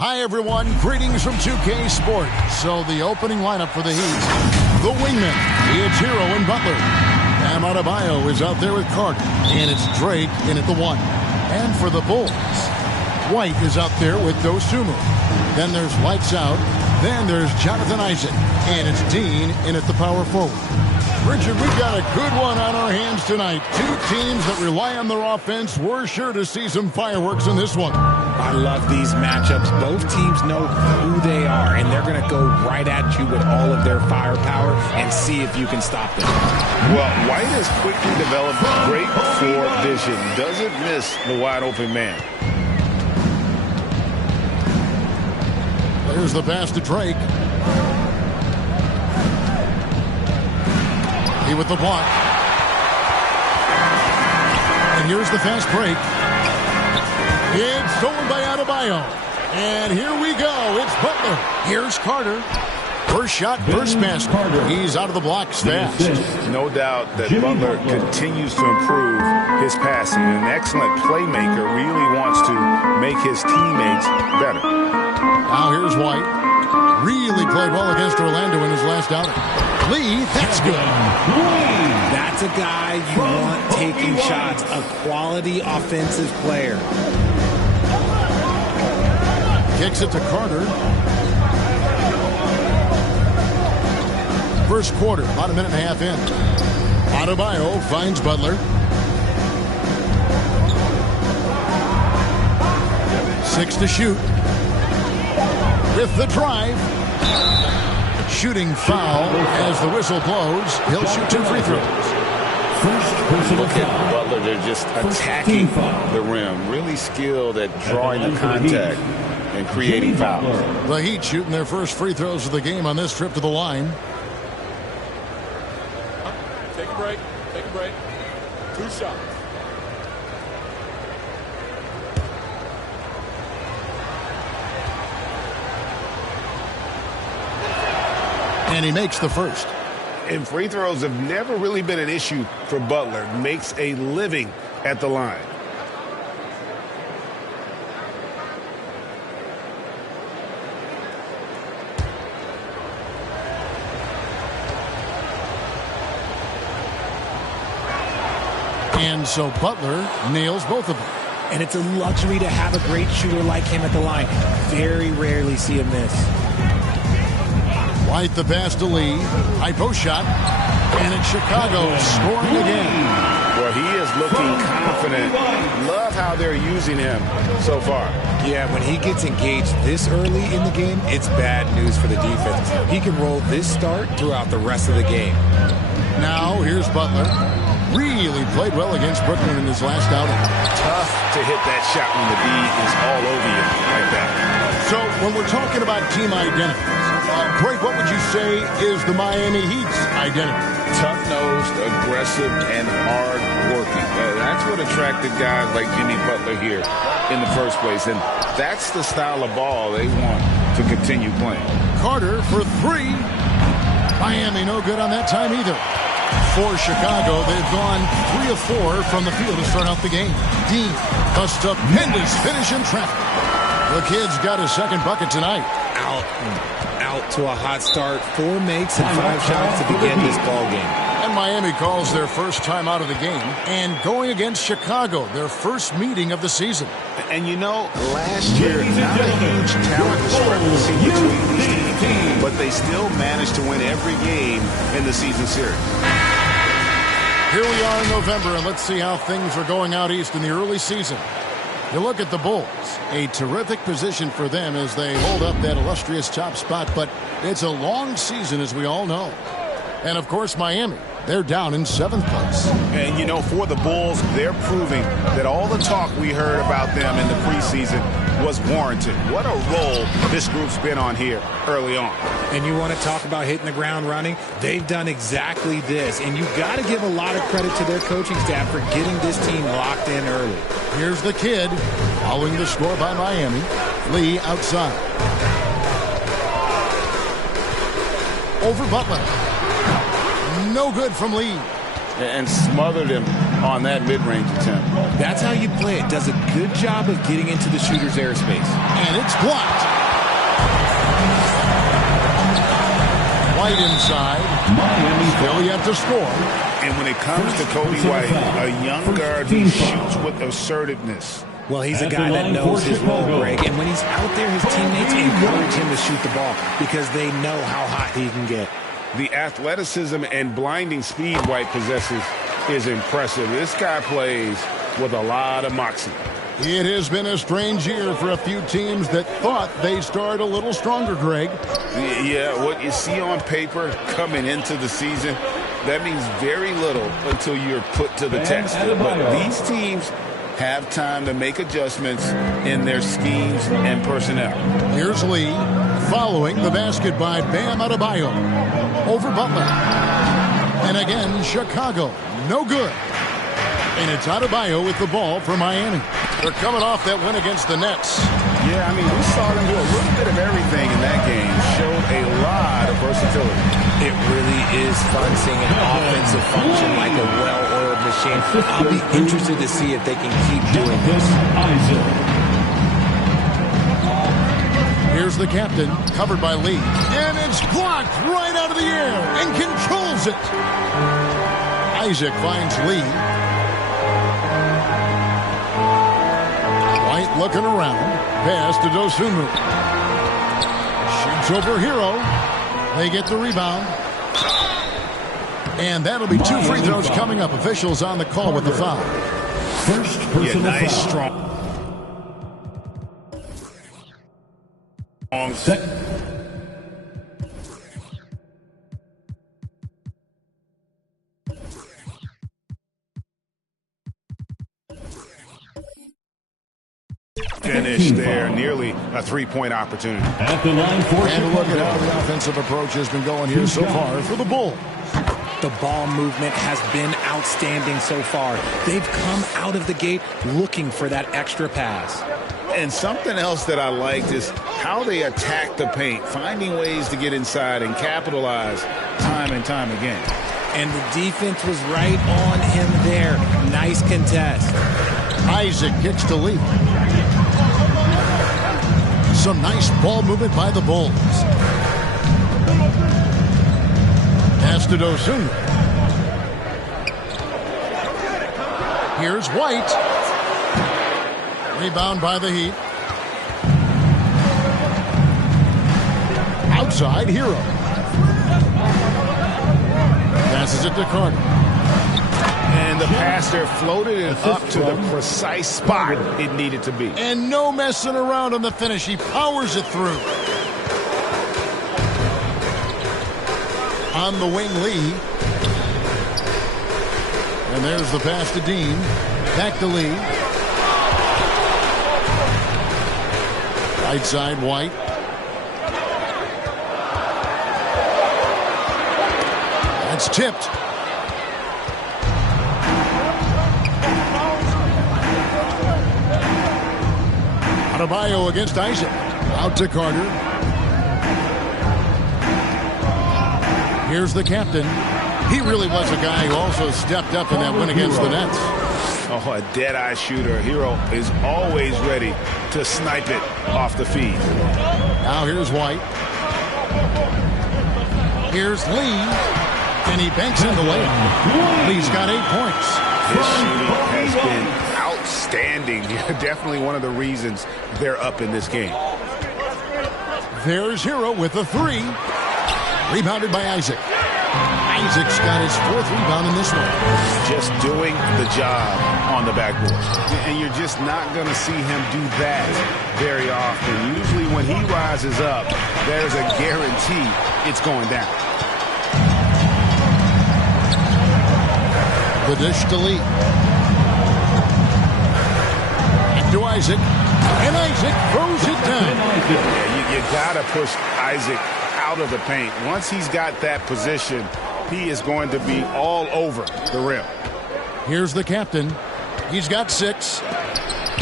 Hi, everyone. Greetings from 2K Sports. So the opening lineup for the Heat. The wingman, it's Hero and Butler. Bam Adebayo is out there with Carter. And it's Drake in at the 1. And for the Bulls, White is out there with Dosunmu. Then there's Lights Out. Then there's Jonathan Isaac. And it's Dean in at the power forward. Richard, we've got a good one on our hands tonight. Two teams that rely on their offense. We're sure to see some fireworks in this one. I love these matchups. Both teams know who they are, and they're going to go right at you with all of their firepower and see if you can stop them. Well, White has quickly developed great floor vision. Doesn't miss the wide-open man. There's the pass to Drake. He with the block. And here's the fast break. It's stolen by Adebayo. And here we go. It's Butler. Here's Carter. First shot, first basket. He's out of the blocks fast. No doubt that Butler continues to improve his passing. An excellent playmaker, really wants to make his teammates better. Now here's White. Really played well against Orlando in his last outing. Lee, that's good. That's a guy you want taking shots, a quality offensive player. Kicks it to Carter. First quarter, about a minute and a half in. Adebayo finds Butler. 6 to shoot. With the drive. Shooting foul as the whistle blows. He'll shoot 2 free throws. Look at Butler. They're just attacking the rim. Really skilled at drawing the contact and creating fouls. The Heat shooting their first free throws of the game on this trip to the line. Take a break. Take a break. 2 shots. And he makes the first. And free throws have never really been an issue for Butler. Makes a living at the line. And so Butler nails both of them. And it's a luxury to have a great shooter like him at the line. Very rarely see him miss. White the pass to Lee. High post shot. And it's Chicago scoring again. Well, he is looking confident. Love how they're using him so far. Yeah, when he gets engaged this early in the game, it's bad news for the defense. He can roll this start throughout the rest of the game. Now here's Butler. Really played well against Brooklyn in his last outing. Tough to hit that shot when the D is all over you like that. So when we're talking about team identity, Drake, what would you say is the Miami Heat's identity? Tough-nosed, aggressive, and hard-working. That's what attracted guys like Jimmy Butler here in the first place. And that's the style of ball they want to continue playing. Carter for 3. Miami no good on that time either. For Chicago, they've gone 3 of 4 from the field to start out the game. Dean, a stupendous finish in traffic. The kid's got his second bucket tonight. Out to a hot start. 4 makes and 5 shots to begin this ball game. And Miami calls their first time out of the game. And going against Chicago, their first meeting of the season. And you know, last year, not a huge talent discrepancy between these teams, but they still managed to win every game in the season series. Here we are in November, and let's see how things are going out east in the early season. You look at the Bulls, a terrific position for them as they hold up that illustrious top spot, but it's a long season, as we all know. And, of course, Miami, they're down in 7th place. And, you know, for the Bulls, they're proving that all the talk we heard about them in the preseason was warranted. What a role this group's been on here early on. And you want to talk about hitting the ground running? They've done exactly this. And you've got to give a lot of credit to their coaching staff for getting this team locked in early. Here's the kid, following the score by Miami. Lee outside. Over Butler. No good from Lee. And smothered him on that mid-range attempt. That's how you play it. Does a good job of getting into the shooter's airspace. And it's blocked. White inside. Still yet to score. And when it comes to Coby White, a young guard who shoots with assertiveness. Well, he's a guy that knows his role, Greg. And when he's out there, his teammates encourage him to shoot the ball because they know how hot he can get. The athleticism and blinding speed White possesses is impressive. This guy plays with a lot of moxie. It has been a strange year for a few teams that thought they'd start a little stronger, Greg. Yeah, what you see on paper coming into the season, that means very little until you're put to the test. But these teams have time to make adjustments in their schemes and personnel. Here's Lee following the basket by Bam Adebayo over Butler. And again, Chicago, no good. And it's Adebayo with the ball for Miami. They're coming off that win against the Nets. Yeah, I mean, we saw them do a little bit of everything in that game. Showed a lot of versatility. It really is fun seeing an offensive function like a well-oiled machine. I'll be interested to see if they can keep doing this. Here's the captain, covered by Lee. And it's blocked right out of the air and controls it. Isaac finds Lee. White looking around. Pass to Dosunmu. Shoots over Hero. They get the rebound. And that'll be 2 free throws coming up. Officials on the call with the foul. First personal nice, foul. strong. Finish there, nearly a three-point opportunity. At the line for And look at how the offensive approach has been going here so far for the Bulls. The ball movement has been outstanding so far. They've come out of the gate looking for that extra pass. And something else that I liked is how they attack the paint, finding ways to get inside and capitalize time and time again. And the defense was right on him there. Nice contest. Isaac kicks to Lee. Some nice ball movement by the Bulls. Pass to Dosunmu. Here's White. Rebound by the Heat. Outside, Hero. Passes it to Carter. And the pass there floated it up to the precise spot it needed to be. And no messing around on the finish. He powers it through. On the wing, Lee. And there's the pass to Dean. Back to Lee. Right side, White. That's tipped. Adebayo against Isaac. Out to Carter. Here's the captain. He really was a guy who also stepped up in that win against the Nets. Oh, a dead-eye shooter. Hero is always ready to snipe it off the feed. Now here's White. Here's Lee. And he banks in the layup. Lee's got 8 points. His shooting has been outstanding. Definitely one of the reasons they're up in this game. There's Hero with a 3. Rebounded by Isaac. Isaac's got his 4th rebound in this one. Just doing the job on the backboard. And you're just not going to see him do that very often. Usually when he rises up, there's a guarantee it's going down. The dish to Lee. Back to Isaac. And Isaac throws it down. Yeah, you got to push Isaac out of the paint. Once he's got that position, he is going to be all over the rim. Here's the captain. He's got 6.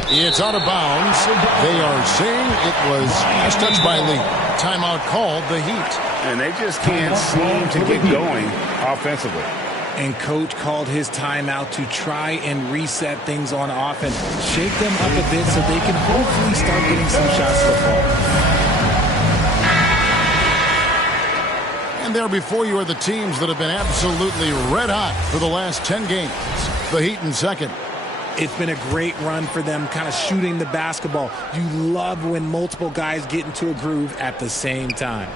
It's out of bounds. They are saying it was last touched by Lee. Timeout called the Heat. And they just can't seem to get going offensively. And coach called his timeout to try and reset things on offense. Shake them up a bit so they can hopefully start getting some shots to fall. And there before you are the teams that have been absolutely red hot for the last 10 games. The Heat in second. It's been a great run for them, kind of shooting the basketball. You love when multiple guys get into a groove at the same time.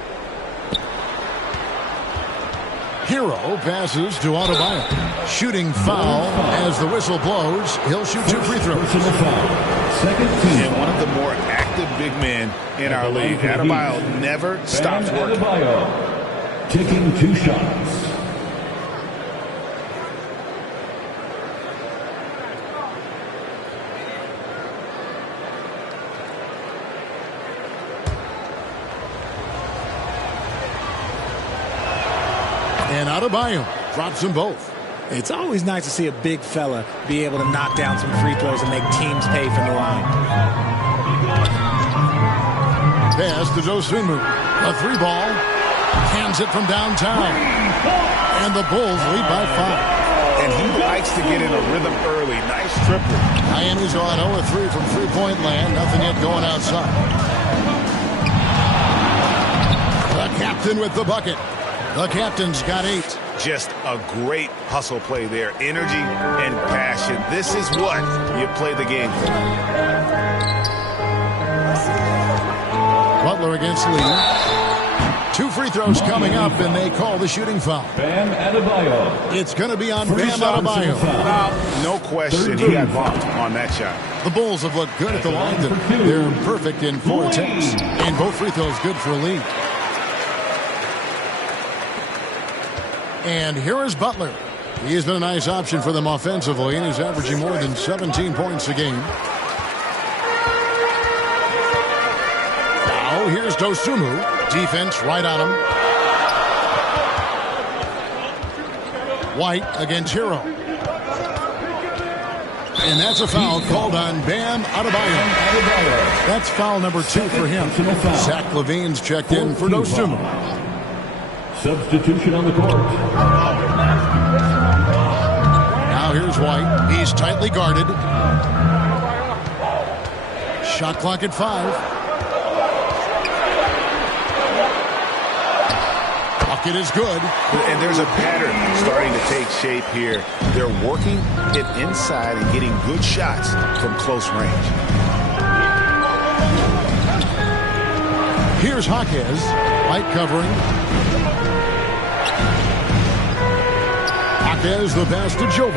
Hero passes to Adebayo. Shooting foul as the whistle blows. He'll shoot 2 free throws. Second team. And one of the more active big men in our league. Adebayo never stops working. Adebayo taking 2 shots. And Adebayo drops them both. It's always nice to see a big fella be able to knock down some free throws and make teams pay from the line. Pass to Dosunmu. A 3-ball. Hands it from downtown. And the Bulls lead by 5. And he likes to get in a rhythm early. Nice triple. Miami's on 0-3 from three-point land. Nothing yet going outside. The captain with the bucket. The captain's got 8. Just a great hustle play there. Energy and passion. This is what you play the game for. Butler against Lee. 2 free throws coming up, and they call the shooting foul. Bam Adebayo. It's going to be on Bam Adebayo. No question, he got bumped on that shot. The Bulls have looked good at the line. They're perfect in 4 attempts. And both free throws good for Lee. And here is Butler. He has been a nice option for them offensively, and he's averaging more than 17 points a game. Now here's Dosunmu. Defense right on him. White against Hero. And that's a foul called on Bam Adebayo. That's foul number 2 for him. Zach LaVine's checked in for Dosunmu. Substitution on the court. Now here's White. He's tightly guarded. Shot clock at 5. Bucket is good. And there's a pattern starting to take shape here. They're working it inside and getting good shots from close range. Here's Jaquez. White covering. Jaquez the pass to Jovic.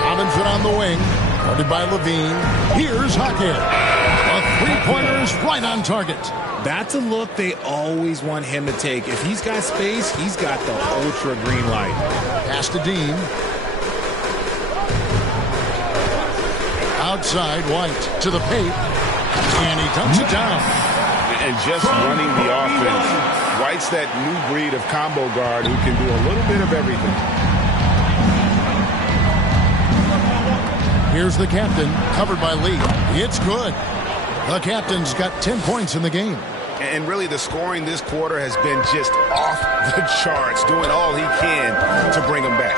Robinson on the wing. Guarded by LaVine. Here's Jaquez. A three-pointer is right on target. That's a look they always want him to take. If he's got space, he's got the ultra green light. Pass to Dean. Outside, White to the paint. And he dumps it down. And just running the offense. White's that new breed of combo guard who can do a little bit of everything. Here's the captain, covered by Lee. It's good. The captain's got 10 points in the game. And really the scoring this quarter has been just off the charts, doing all he can to bring them back.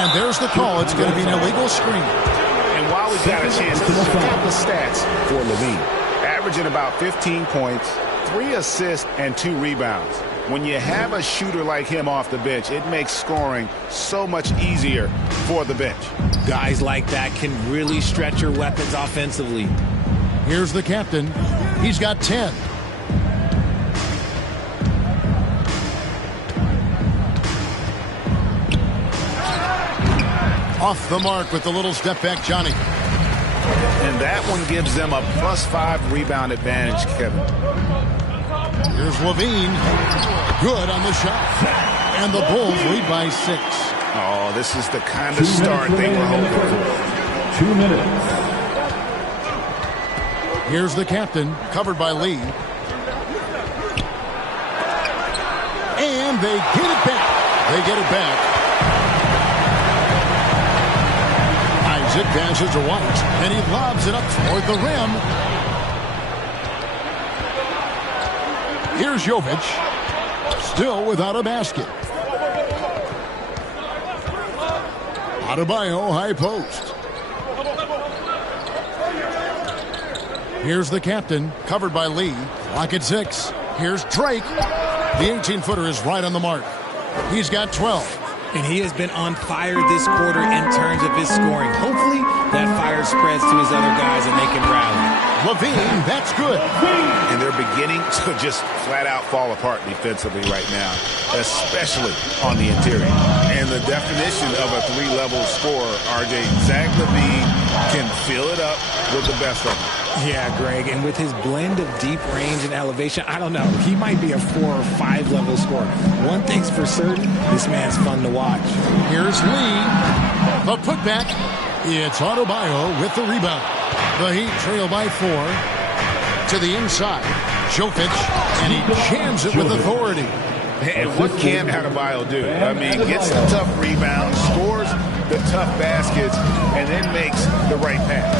And there's the call. It's going to be an illegal screen. And while we've got a chance, let's check out the stats for LaVine. Averaging about 15 points, 3 assists, and 2 rebounds. When you have a shooter like him off the bench, it makes scoring so much easier for the bench. Guys like that can really stretch your weapons offensively. Here's the captain. He's got 10. Off the mark with the little step back, Johnny. And that one gives them a +5 rebound advantage, Kevin. Here's LaVine. Good on the shot. And the Bulls lead by 6. Oh, this is the kind of start they were hoping for. 2 minutes. Here's the captain, covered by Lee. And they get it back. They get it back. Isaac passes to White, and he lobs it up toward the rim. Here's Jovic. Still without a basket. Adebayo, high post. Here's the captain, covered by Lee. Lock at 6. Here's Drake. The 18-footer is right on the mark. He's got 12. And he has been on fire this quarter in terms of his scoring. Hopefully, that fire spreads to his other guys and they can rally. LaVine, that's good. And they're beginning to just flat out fall apart defensively right now, especially on the interior. And the definition of a three-level scorer, RJ, Zach LaVine can fill it up with the best of them. Yeah, Greg, and with his blend of deep range and elevation, I don't know. He might be a 4 or 5 level scorer. One thing's for certain, this man's fun to watch. Here's Lee. The putback. It's Adebayo with the rebound. The Heat trail by 4. To the inside. Jokic, and he jams it with authority. And what can Adebayo do? I mean, gets the tough rebounds, scores the tough baskets, and then makes the right pass.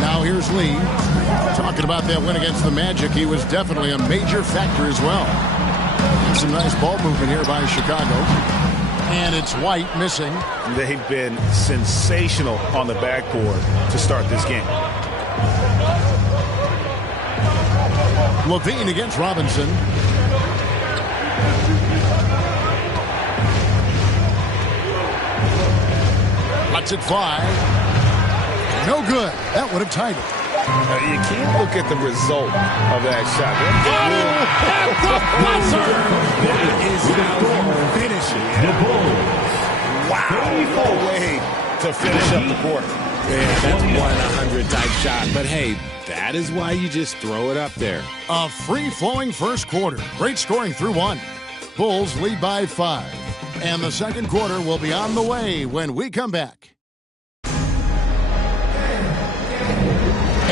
Now here's Lee. Talking about that win against the Magic, he was definitely a major factor as well. Some nice ball movement here by Chicago. And it's White missing. They've been sensational on the backboard to start this game. LaVine against Robinson. Let's it fly. No good. That would have tied it. You can't look at the result of that shot. That is how finish it. Wow. No way to finish up the court. Yeah, that's 1-100 type shot. But hey, that is why you just throw it up there. A free-flowing first quarter. Great scoring through 1. Bulls lead by 5. And the second quarter will be on the way when we come back.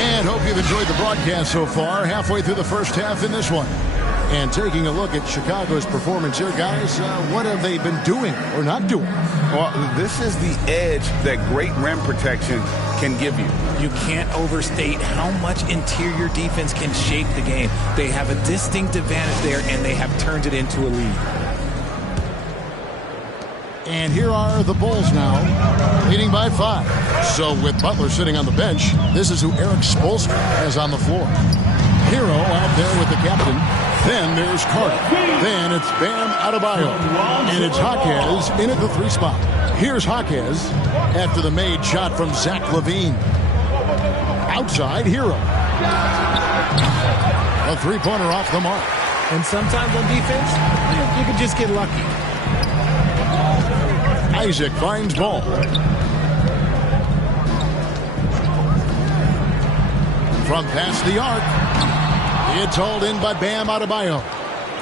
And hope you've enjoyed the broadcast so far. Halfway through the first half in this one. And taking a look at Chicago's performance here, guys, what have they been doing or not doing? Well, this is the edge that great rim protection can give you. You can't overstate how much interior defense can shape the game. They have a distinct advantage there, and they have turned it into a lead. And here are the Bulls now, leading by 5. So with Butler sitting on the bench, this is who Eric Spoelstra has on the floor. Hero out there with the captain. Then there's Carter. Then it's Bam Adebayo. And it's Jaquez in at the 3 spot. Here's Jaquez after the made shot from Zach LaVine. Outside, Hero. A 3-pointer off the mark. And sometimes on defense, you can just get lucky. Isaac finds ball. From past the arc. It's hauled in by Bam Adebayo.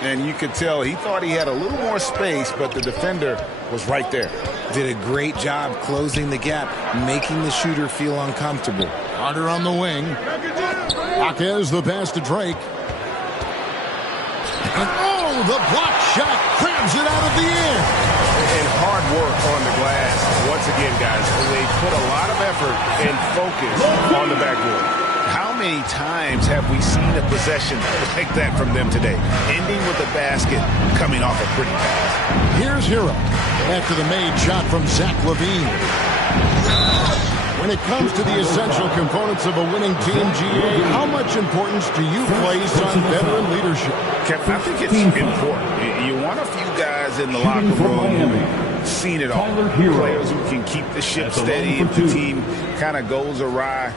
And you could tell he thought he had a little more space, but the defender was right there. Did a great job closing the gap, making the shooter feel uncomfortable. Carter on the wing. Jaquez the pass to Drake. And the block shot grabs it out of the air. And hard work on the glass. Once again, guys, they put a lot of effort and focus on the backboard. How many times have we seen a possession like that from them today? Ending with a basket, coming off a pretty pass. Here's Hero after the made shot from Zach LaVine. When it comes to the essential components of a winning team, GA, how much importance do you place on veteran leadership? I think it's important. You want a few guys in the locker room who've seen it all. Players who can keep the ship steady if the team kind of goes awry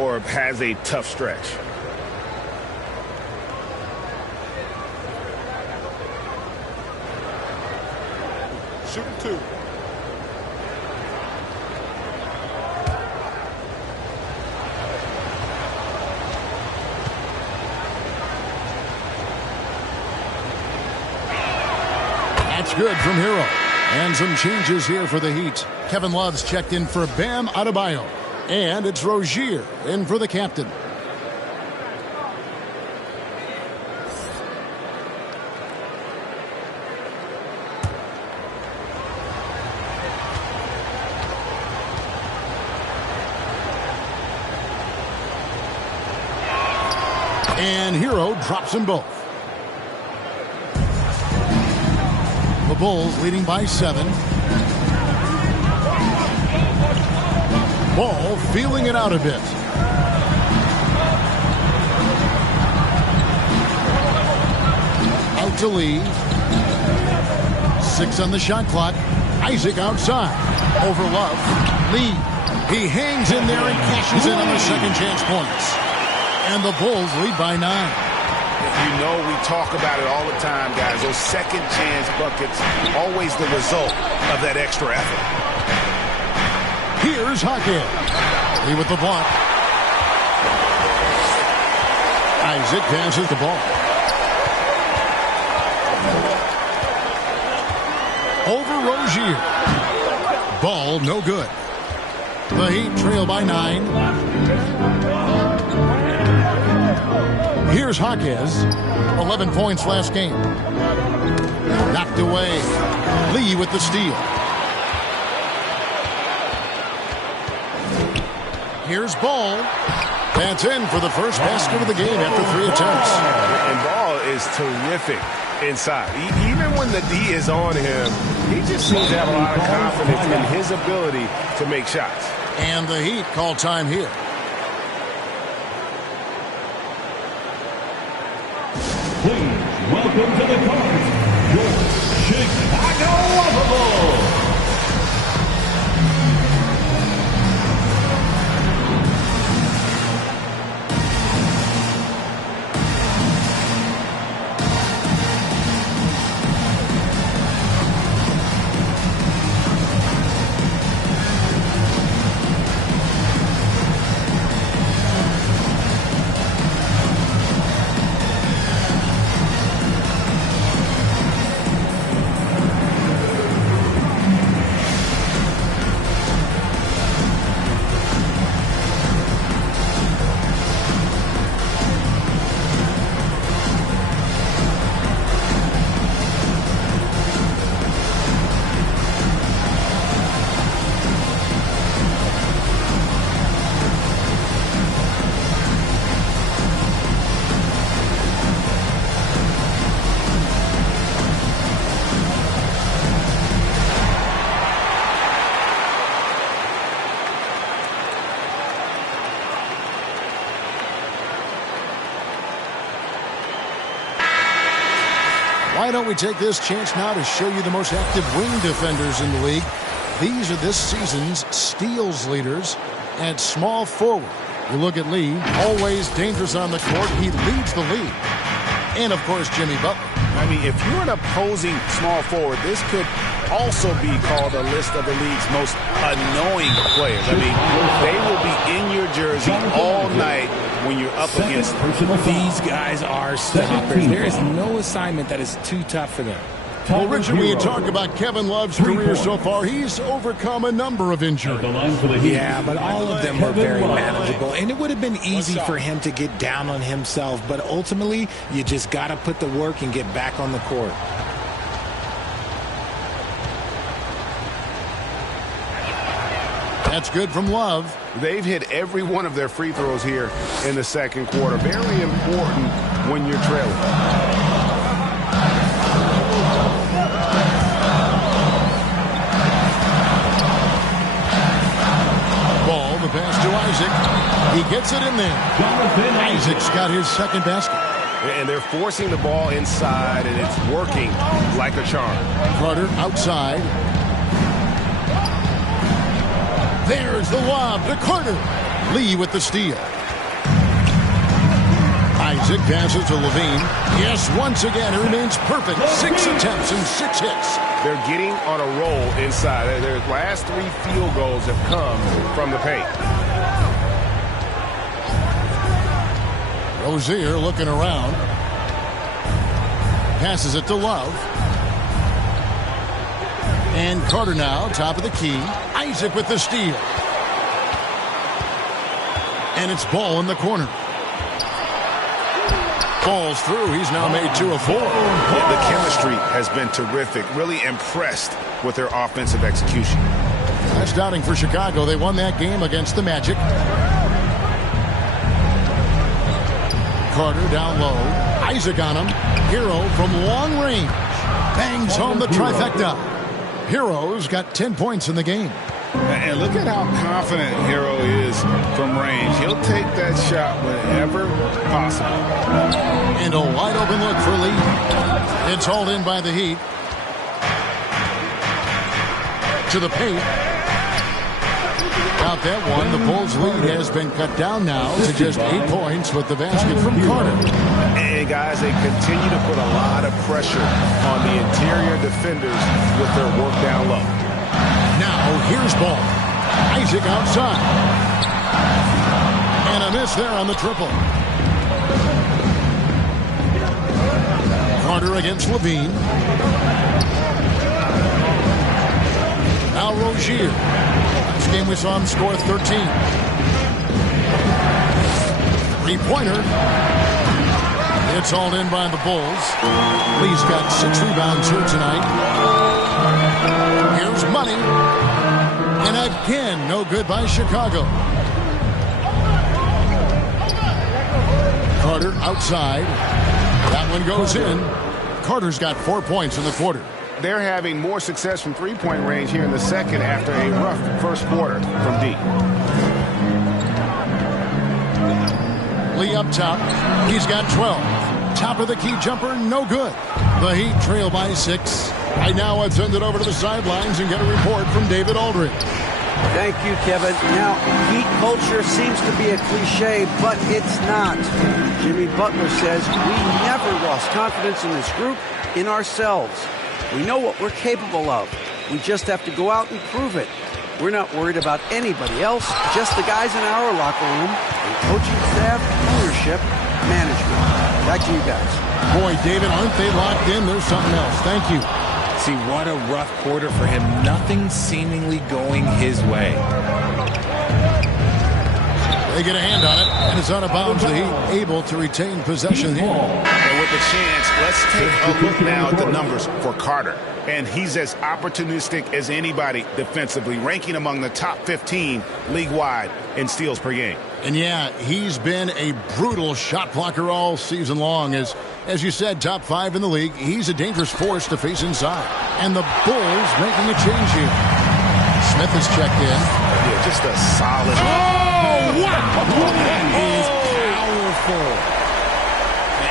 or has a tough stretch. Shooting 2. That's good from Hero. And some changes here for the Heat. Kevin Love's checked in for Bam Adebayo. And it's Rozier in for the captain. And Hero drops them both. Bulls leading by 7. Ball feeling it out a bit. Out to Lee. 6 on the shot clock. Isaac outside. Over Love. Lee. He hangs in there and cashes in on the second chance points. And the Bulls lead by 9. You know we talk about it all the time, guys. Those second chance buckets, always the result of that extra effort. Here's Hawkins. Lee with the block. Isaac passes the ball. Over Rozier. Ball no good. The Heat trail by 9. Here's Hawkins. 11 points last game. Knocked away. Lee with the steal. Here's Ball. That's in for the first basket of the game after 3 attempts. And Ball is terrific inside. Even when the D is on him, he just seems to have a lot of confidence in his ability to make shots. And the Heat call time here. Please welcome to the court, your Chicago Bulls. Why don't we take this chance now to show you the most active wing defenders in the league? These are this season's steals leaders. At small forward, you look at Lee, always dangerous on the court. He leads the league. And, of course, Jimmy Butler. I mean, if you're an opposing small forward, this could also be called a list of the league's most annoying players. I mean, they will be in your jersey all night when you're up against them. These guys are stoppers. There is no assignment that is too tough for them. Well, Richard, when you talk about Kevin Love's career so far, he's overcome a number of injuries. Yeah, but all of them were very manageable. And it would have been easy for him to get down on himself. But ultimately, you just got to put the work and get back on the court. That's good from Love. They've hit every one of their free throws here in the second quarter. Very important when you're trailing. The pass to Isaac. He gets it in there. Isaac's got his second basket. And they're forcing the ball inside, and it's working like a charm. Carter outside. There's the lob to Carter. Lee with the steal. Isaac passes to Levine. Yes, once again, he remains perfect. 6 attempts and 6 hits. They're getting on a roll inside. Their last 3 field goals have come from the paint. Rozier looking around. Passes it to Love. And Carter now, top of the key. Isaac with the steal. And it's Ball in the corner. Falls through. He's now made 2 of 4. Yeah, the chemistry has been terrific. Really impressed with their offensive execution. That's doubting for Chicago. They won that game against the Magic. Carter down low. Isaac on him. Hero from long range. Bangs home the trifecta. Hero's got 10 points in the game. And look at how confident Hero is from range. He'll take that shot whenever possible. And a wide open look for Lee. It's hauled in by the Heat. To the paint. Out that one, the Bulls' lead has been cut down now to just 8 points with the basket from Carter. And guys, they continue to put a lot of pressure on the interior defenders with their work down low. Now here's ball. Isaac outside. And a miss there on the triple. Carter against Levine. Now Rozier. Last game we saw him score 13. Three-pointer. It's hauled in by the Bulls. Lee's got 6 rebounds here tonight. Here's Money. And again, no good by Chicago. Carter outside. That one goes in. Carter's got 4 points in the quarter. They're having more success from three-point range here in the second after a rough first quarter from deep. Lee up top. He's got 12. Top of the key jumper, no good. The Heat trail by 6. Right now, I'd send it over to the sidelines and get a report from David Aldridge. Thank you, Kevin. Now, Heat culture seems to be a cliche, but it's not. Jimmy Butler says we never lost confidence in this group, in ourselves. We know what we're capable of. We just have to go out and prove it. We're not worried about anybody else, just the guys in our locker room, and coaching staff, ownership, management. Back to you guys. Boy, David, aren't they locked in? There's something else. Thank you. See, what a rough quarter for him. Nothing seemingly going his way. They get a hand on it, and it's out of bounds. The Heat able to retain possession here. And with the chance, let's take a look now at the numbers for Carter. And he's as opportunistic as anybody defensively, ranking among the top 15 league-wide in steals per game. And yeah, he's been a brutal shot blocker all season long. As you said, top 5 in the league. He's a dangerous force to face inside. And the Bulls making a change here. Smith is checked in. Yeah, just a solid. Oh, wow! Is powerful.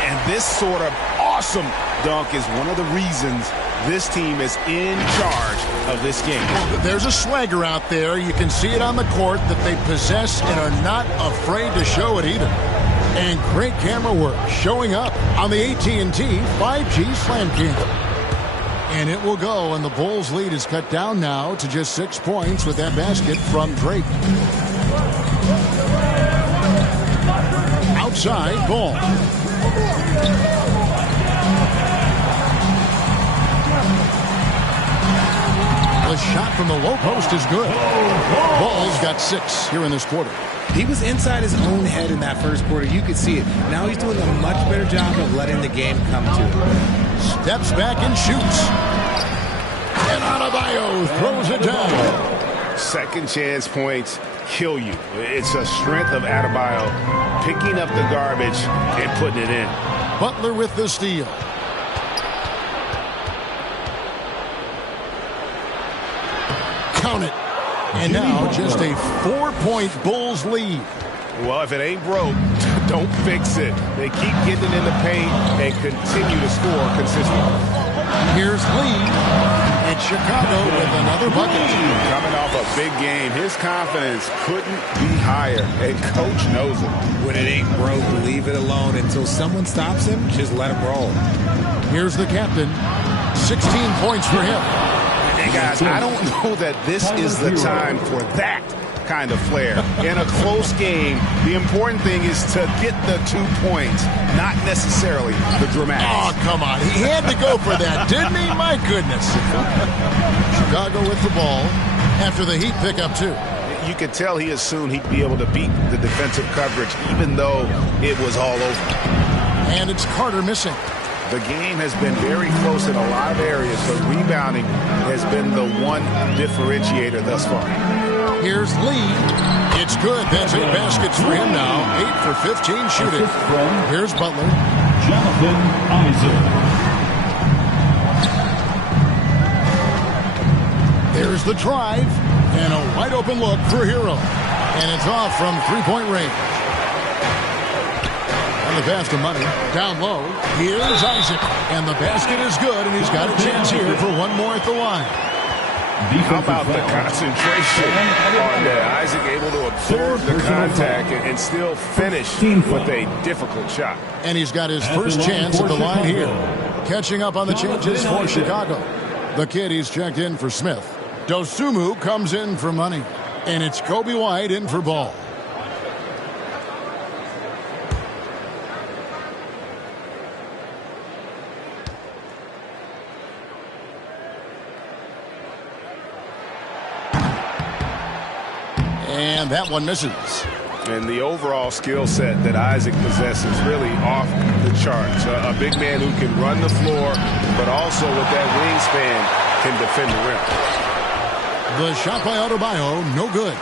And this sort of awesome dunk is one of the reasons this team is in charge of this game. There's a swagger out there. You can see it on the court that they possess and are not afraid to show it either. And great camera work showing up on the AT&T 5G Slam King. And it will go, and the Bulls' lead is cut down now to just 6 points with that basket from Drake. Outside, ball. The shot from the low post is good. Bulls got 6 here in this quarter. He was inside his own head in that first quarter. You could see it. Now he's doing a much better job of letting the game come to him. Steps back and shoots. And Adebayo throws it down. Second chance points kill you. It's a strength of Adebayo picking up the garbage and putting it in. Butler with the steal. Count it. And now just a 4-point Bulls lead. Well, if it ain't broke, don't fix it. They keep getting in the paint and continue to score consistently. Here's Lee. And Chicago with another bucket. Coming off a big game, his confidence couldn't be higher. And coach knows it. When it ain't broke, leave it alone. Until someone stops him, just let him roll. Here's the captain. 16 points for him. And guys, I don't know that this is the time for that kind of flair. In a close game, the important thing is to get the 2 points, not necessarily the dramatics. Oh, come on. He had to go for that, didn't he? My goodness. Chicago with the ball after the Heat pick up 2. You could tell he assumed he'd be able to beat the defensive coverage, even though it was all over. And it's Carter missing. The game has been very close in a lot of areas, but rebounding has been the one differentiator thus far. Here's Lee. It's good. That's 8 baskets for him now. 8 for 15 shooting. Here's Butler. Jonathan Isaac. There's the drive, and a wide-open look for Hero. And it's off from three-point range. And the pass to Money. Down low. Here's Isaac. And the basket is good, and he's got a chance here for one more at the line. How about the concentration on that? Isaac able to absorb the contact and still finish with a difficult shot. And he's got his first chance at the line here. Catching up on the changes for Chicago. The kiddies checked in for Smith. Dosunmu comes in for Money. And it's Kobe White in for Ball. And that one misses. And the overall skill set that Isaac possesses really off the charts. A big man who can run the floor, but also with that wingspan can defend the rim. The shot by Adebayo, no good.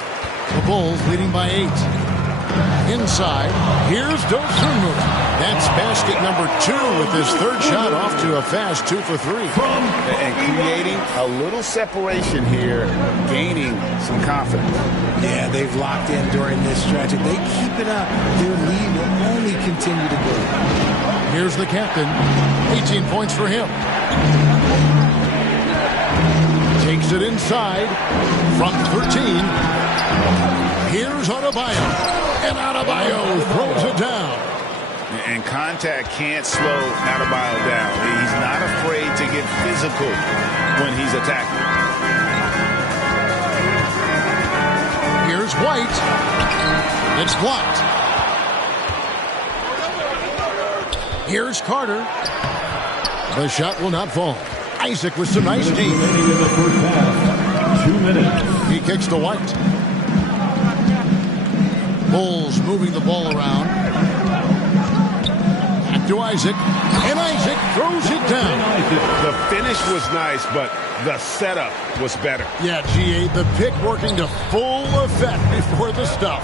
The Bulls leading by 8. Inside, here's Dosunmu. That's basket number 2 with his third shot off to a fast 2 for 3. And creating a little separation here, gaining some confidence. Yeah, they've locked in during this stretch. If they keep it up, their lead will only continue to grow. Here's the captain. 18 points for him. Takes it inside from 13. Here's Adebayo. And Adebayo throws it down. And contact can't slow Adebayo down. He's not afraid to get physical when he's attacking. Here's White. It's blocked. Here's Carter. The shot will not fall. Isaac with some nice deep. 2 minutes. He kicks to White. Bulls moving the ball around. Back to Isaac. And Isaac throws it down. The finish was nice, but the setup was better. Yeah, G.A., the pick working to full effect before the stuff.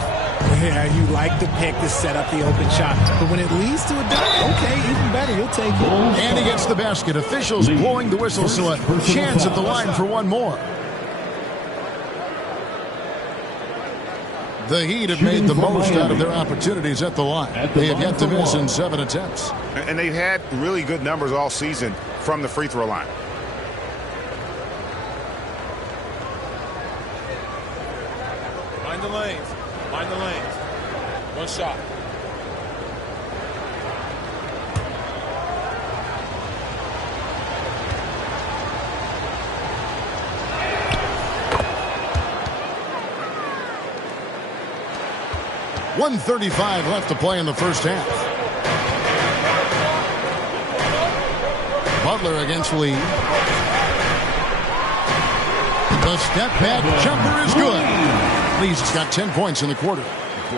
Yeah, you like the pick to set up the open shot. But when it leads to a dunk, okay, even better, you'll take it. And he gets the basket. Officials blowing the whistle, so a chance at the line for one more. The Heat have made the most out of their opportunities at the line. They have yet to miss in 7 attempts. And they've had really good numbers all season from the free throw line. Mind the lanes. Mind the lanes. One shot. .135 left to play in the first half. Butler against Lee. The step back jumper is good. Lee's got 10 points in the quarter.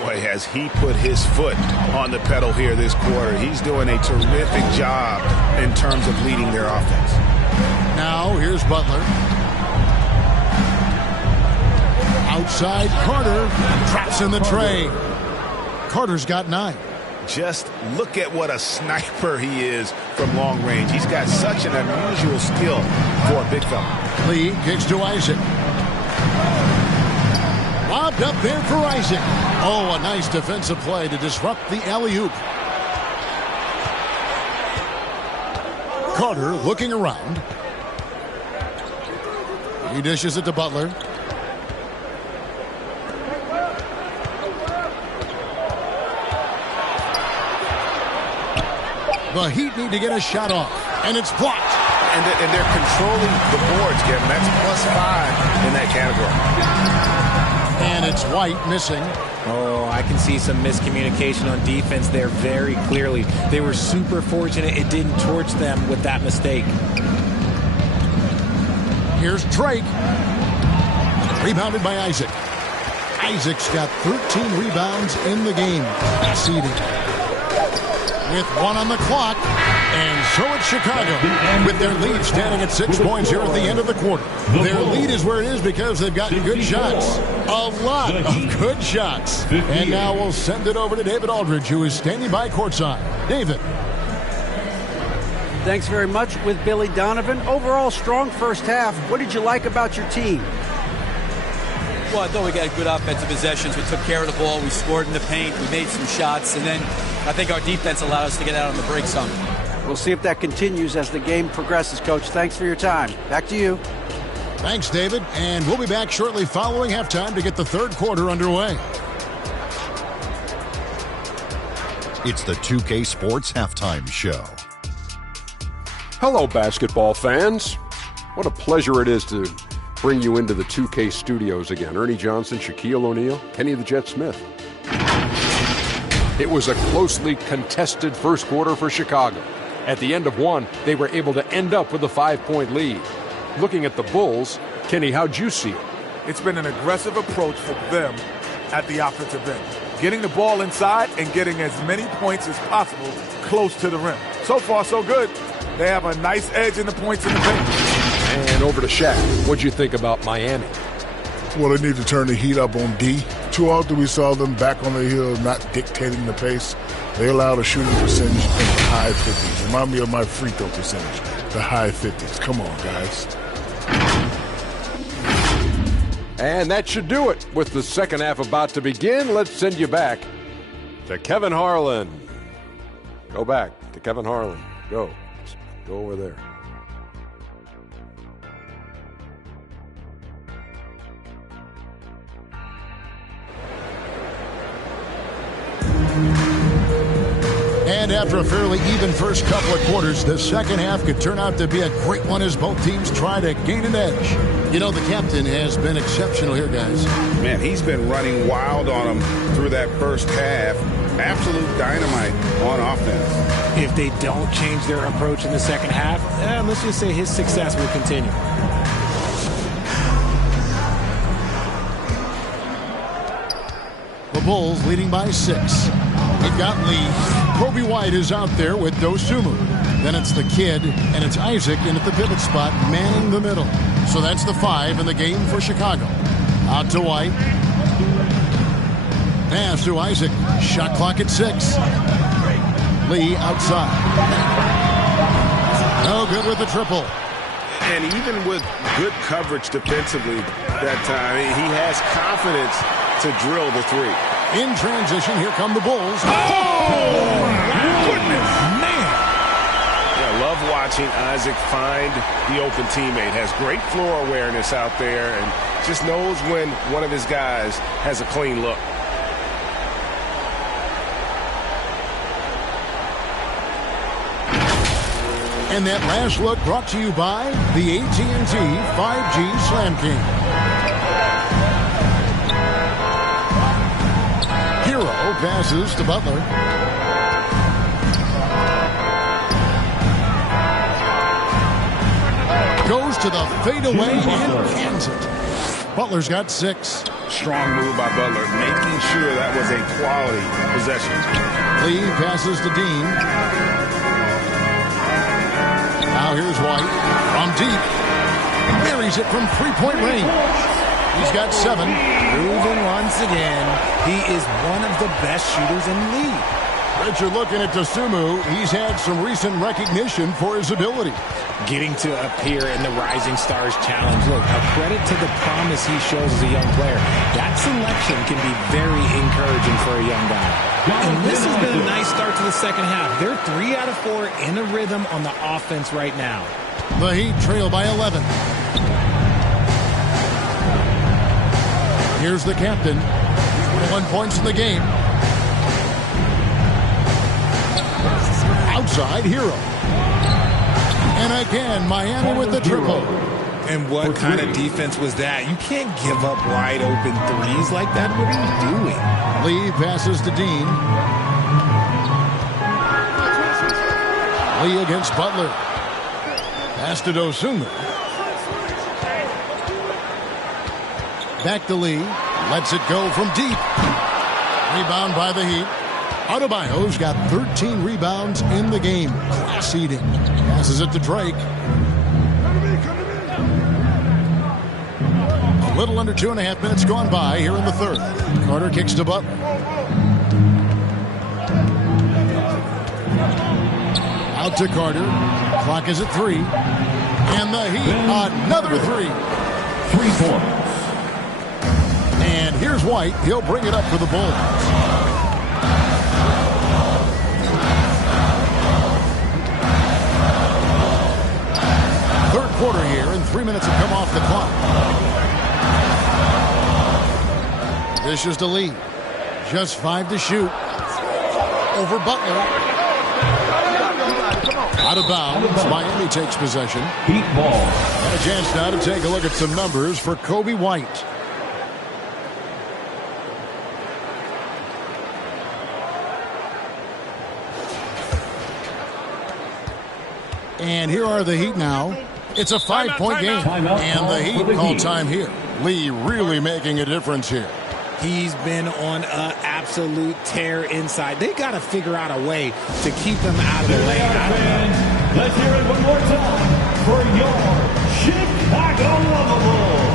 Boy, has he put his foot on the pedal here this quarter. He's doing a terrific job in terms of leading their offense. Now here's Butler. Outside Carter. Traps in the tray. Carter's got 9. Just look at what a sniper he is from long range. He's got such an unusual skill for a big fella. Lee kicks to Isaac. Lobbed up there for Isaac. Oh, a nice defensive play to disrupt the alley-oop. Carter looking around. He dishes it to Butler. The Heat need to get a shot off, and it's blocked. And they're controlling the boards, Kevin. That's +5 in that category. And it's White missing. Oh, I can see some miscommunication on defense there very clearly. They were super fortunate it didn't torch them with that mistake. Here's Drake. Rebounded by Isaac. Isaac's got 13 rebounds in the game. Seeding. With 1 on the clock. And so it's Chicago with their lead standing at 6 points here at the end of the quarter. Their lead is where it is because they've gotten good shots. A lot of good shots. And now we'll send it over to David Aldridge, who is standing by courtside. David. Thanks very much with Billy Donovan. Overall, strong first half. What did you like about your team? Well, I thought we got good offensive possessions. We took care of the ball. We scored in the paint. We made some shots. And then I think our defense allowed us to get out on the break some. We'll see if that continues as the game progresses, Coach. Thanks for your time. Back to you. Thanks, David. And we'll be back shortly following halftime to get the third quarter underway. It's the 2K Sports Halftime Show. Hello, basketball fans. What a pleasure it is to bring you into the 2K studios again. Ernie Johnson, Shaquille O'Neal, Kenny the Jet Smith. It was a closely contested first quarter for Chicago. At the end of one, they were able to end up with a 5-point lead. Looking at the Bulls, Kenny, how'd you see it? It's been an aggressive approach for them at the offensive end. Getting the ball inside and getting as many points as possible close to the rim. So far, so good. They have a nice edge in the points in the paint. And over to Shaq. What'd you think about Miami? Well, they need to turn the heat up on D. Too often we saw them back on the hill, not dictating the pace. They allowed a shooting percentage in the high 50s. Remind me of my free throw percentage, the high 50s. Come on, guys. And that should do it. With the second half about to begin, let's send you back to Kevin Harlan. Go back to Kevin Harlan. Go over there. And after a fairly even first couple of quarters, the second half could turn out to be a great one as both teams try to gain an edge. You know, the captain has been exceptional here, guys. Man, he's been running wild on them through that first half. Absolute dynamite on offense. If they don't change their approach in the second half, let's just say his success will continue. The Bulls leading by 6. They've got Lee. Kobe White is out there with Dosunmu. Then it's the kid, and it's Isaac in at the pivot spot, manning the middle. So that's the 5 in the game for Chicago. Out to White. Pass to Isaac. Shot clock at 6. Lee outside. No good with the triple. And even with good coverage defensively that time, he has confidence to drill the 3. In transition, here come the Bulls. Oh, my goodness. Man. Yeah, love watching Isaac find the open teammate. Has great floor awareness out there and just knows when one of his guys has a clean look. And that last look brought to you by the AT&T 5G Slam King. Hero passes to Butler. Goes to the fadeaway and cans it. Butler's got 6. Strong move by Butler, making sure that was a quality possession. Lee passes to Dean. Now here's White from deep. Buries it from 3-point range. He's got 7. Proving once again, he is one of the best shooters in the league. But you're looking at Dosunmu. He's had some recent recognition for his ability. Getting to appear in the Rising Stars Challenge. Look, a credit to the promise he shows as a young player. That selection can be very encouraging for a young guy. And this has been a nice start to the second half. They're 3 out of 4 in a rhythm on the offense right now. The Heat trail by 11. Here's the captain. 21 points in the game. Outside, Hero. And again, Miami with the triple. And what kind of defense was that? You can't give up wide open threes like that. What are you doing? Lee passes to Dean. Lee against Butler. Pass to Dosunmu. Back to Lee. Lets it go from deep. Rebound by the Heat. Adebayo's got 13 rebounds in the game. Class eating. Passes it to Drake. A little under 2.5 minutes gone by here in the third. Carter kicks to Butler. Out to Carter. Clock is at 3. And the Heat, another 3. 3 points. And here's White. He'll bring it up for the Bulls. Third quarter here, and 3 minutes have come off the clock. This is to Lee. Just 5 to shoot. Over Butler. Out of bounds. Miami takes possession. Heat ball. And a chance now to take a look at some numbers for Coby White. And here are the Heat now. It's a 5-point game. And the Heat call time here. Lee really making a difference here. He's been on an absolute tear inside. They got to figure out a way to keep him out of the lane. Let's hear it one more time for your Chicago Bulls.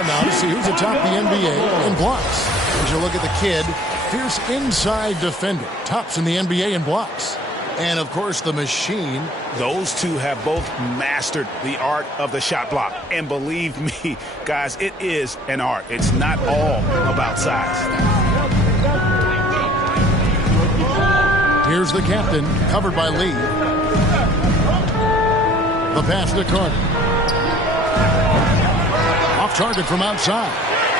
Now to see who's atop the NBA in blocks. As you look at the kid, fierce inside defender, tops in the NBA in blocks. And, of course, the machine. Those two have both mastered the art of the shot block. And believe me, guys, it is an art. It's not all about size. Here's the captain, covered by Lee. The pass to Carter. Off target from outside.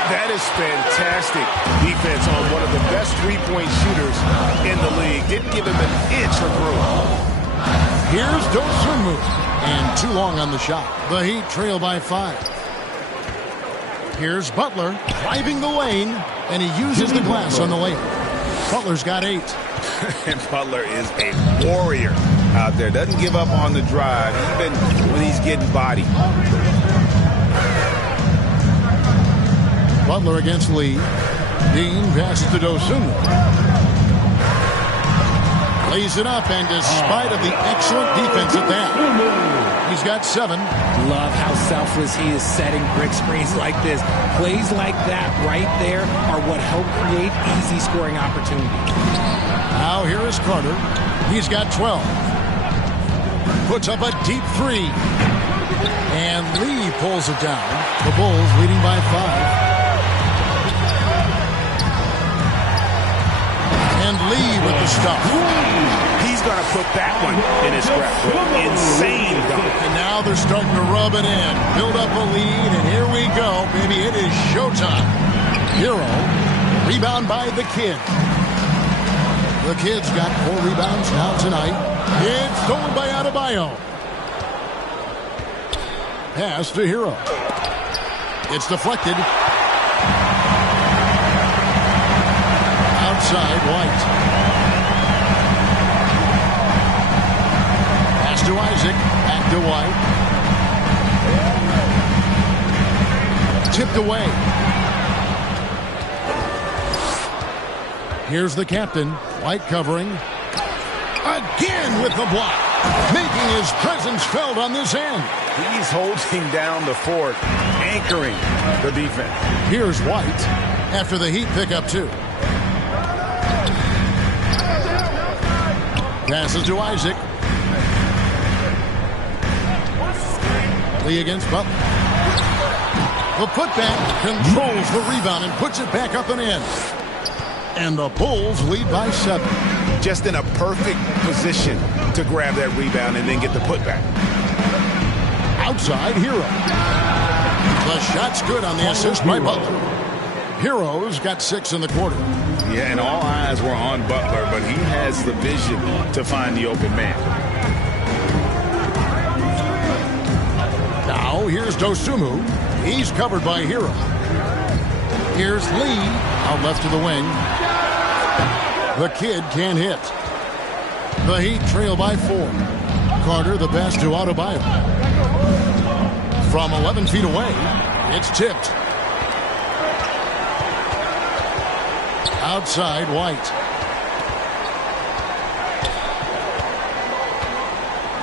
That is fantastic defense on one of the best three-point shooters in the league. Didn't give him an inch of room. Here's Dosunmu. And too long on the shot. The Heat trail by 5. Here's Butler driving the lane, and he uses the glass on the layup. Butler's got 8. And Butler is a warrior out there. Doesn't give up on the drive, even when he's getting bodied. Butler against Lee. Dean passes to Dosunmu. Lays it up, and despite of the excellent defense at that, he's got 7. Love how selfless he is setting brick screens like this. Plays like that right there are what help create easy scoring opportunities. Now here is Carter. He's got 12. Puts up a deep 3. And Lee pulls it down. The Bulls leading by 5. And Lee with the stop. He's going to put that one in his grip. Insane dunk. And now they're starting to rub it in. Build up a lead, and here we go. Baby, it is showtime. Hero. Rebound by the Kid. The Kid's got 4 rebounds now tonight. It's stolen by Adebayo. Pass to Hero. It's deflected. Outside, White. Pass to Isaac. Back to White. Tipped away. Here's the captain. White covering. Again with the block. Making his presence felt on this end. He's holding down the fort, anchoring the defense. Here's White after the Heat pick up 2. Passes to Isaac. Lee against Butler. The putback controls the rebound and puts it back up and in. And the Bulls lead by 7. Just in a perfect position to grab that rebound and then get the putback. Outside, Hero. The shot's good on the assist by Butler. Hero's got 6 in the quarter. Yeah, and all eyes were on Butler, but he has the vision to find the open man. Now, here's Dosunmu. He's covered by Hero. Here's Lee, out left to the wing. The kid can't hit. The Heat trail by 4. Carter, the pass to Adebayo. From 11 feet away, it's tipped. Outside, White.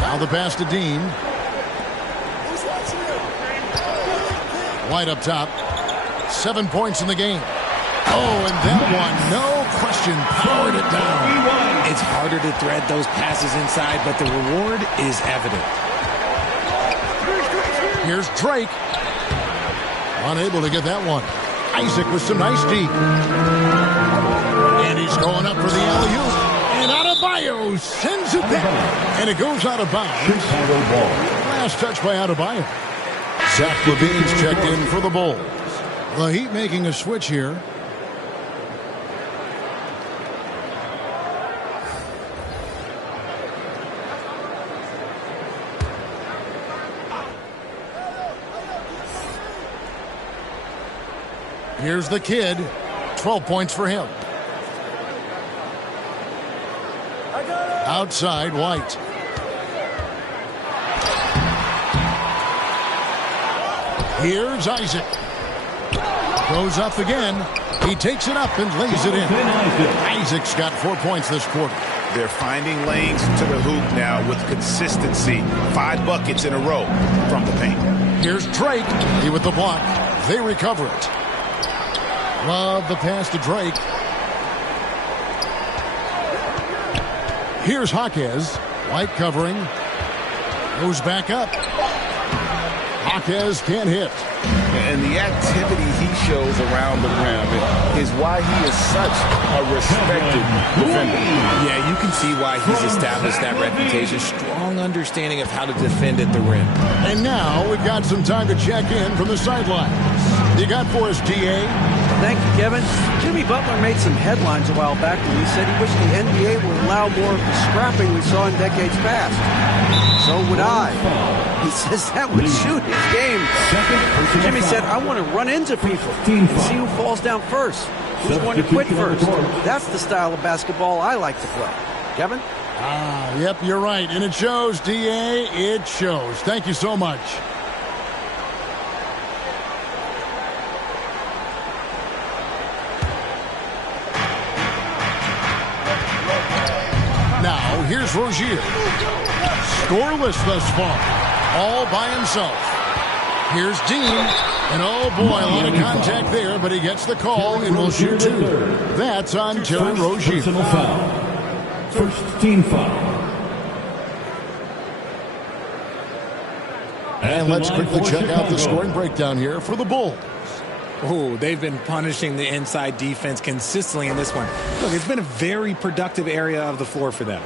Now the pass to Dean. White up top. 7 points in the game. Oh, and that one, no question, powered it down. It's harder to thread those passes inside, but the reward is evident. Here's Drake. Unable to get that one. Isaac with some nice D. And he's going up for the alley-oop. And Adebayo sends it back. And it goes out of bounds. Last touch by Adebayo. Zach LaVine's checked in for the Bulls. The Heat making a switch here. Here's the kid. 12 points for him. Outside, White. Here's Isaac. Goes up again. He takes it up and lays it in. Isaac's got 4 points this quarter. They're finding lanes to the hoop now with consistency. 5 buckets in a row from the paint. Here's Drake. He with the block. They recover it. Love the pass to Drake. Here's Jaquez. White covering. Goes back up. Jaquez can't hit. And the activity he shows around the rim is why he is such a respected defender. Yeah, you can see why he's established that reputation. Strong understanding of how to defend at the rim. And now we've got some time to check in from the sidelines. You got for us, D.A.? Thank you, Kevin. Jimmy Butler made some headlines a while back when he said he wished the NBA would allow more of the scrapping we saw in decades past. So would I. He says that would suit his game. Jimmy said, I want to run into people and see who falls down first, who's going to quit first. That's the style of basketball I like to play. Kevin? Yep, you're right. And it shows, D.A., it shows. Thank you so much. Now, here's Rozier. Scoreless thus far. All by himself. Here's Dean. And oh boy, a lot of contact there, but he gets the call and will shoot 2. That's on Terry Rozier. First team foul. And let's quickly check out the scoring breakdown here for the Bulls. Oh, they've been punishing the inside defense consistently in this one. Look, it's been a very productive area of the floor for them.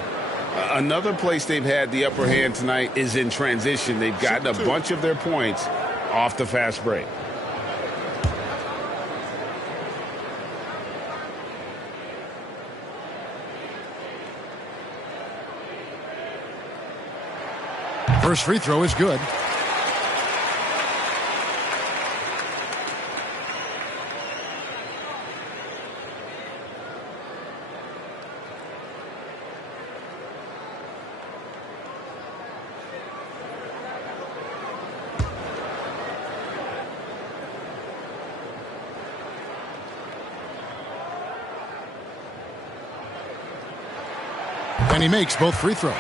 Another place they've had the upper hand tonight is in transition. They've gotten a bunch of their points off the fast break. First free throw is good. And he makes both free throws.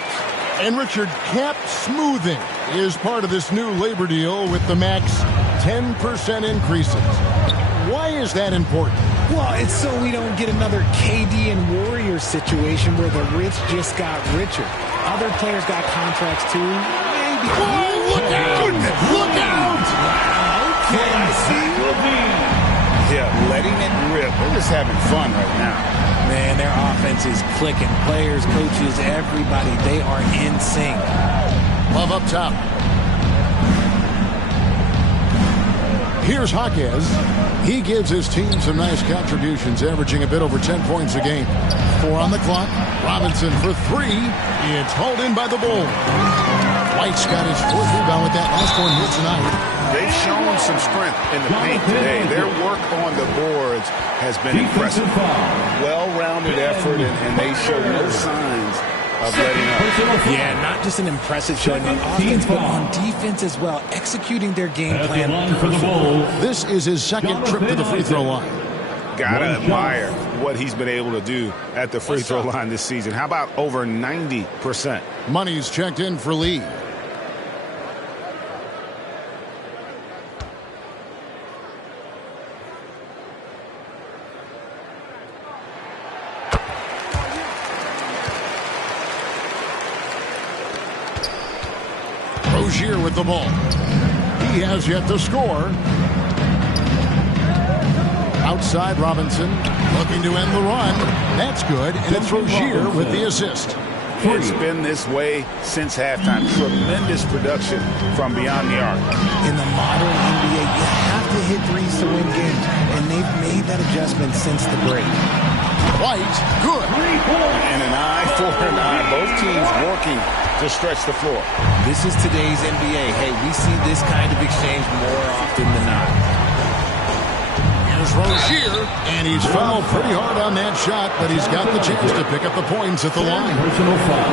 And Richard, cap smoothing is part of this new labor deal with the max 10% increases. Why is that important? Well, it's so we don't get another KD and Warriors situation where the rich just got richer. Other players got contracts too. Maybe. Oh, look out! Look out! Okay, I see Yeah, letting it rip. They're just having fun right now. Man, their offense is clicking. Players, coaches, everybody, they are in sync. Love up top. Here's Jaquez. He gives his team some nice contributions, averaging a bit over 10 points a game. 4 on the clock. Robinson for 3. It's hauled in by the Bulls. White's got his 4th rebound with that last one here tonight. They've shown some strength in the paint today. Their work on the boards has been impressive. Well-rounded effort, and they show no signs of letting up. Yeah, not just an impressive showing on offense, but on defense as well, executing their game plan. This is his 2nd trip to the free throw line. Gotta admire what he's been able to do at the free throw line this season. How about over 90%? Money's checked in for Lee. Rozier with the ball. He has yet to score. Outside Robinson, looking to end the run. That's good, and it's Rozier with the assist. It's been this way since halftime. Tremendous production from beyond the arc. In the modern NBA, you have to hit threes to win games, and they've made that adjustment since the break. White, good. And an eye for an eye. Both teams working to stretch the floor. This is today's NBA. Hey, we see this kind of exchange more often than not. Here's Rozier, and he's fouled pretty hard on that shot, but he's got the chance to pick up the points at the line.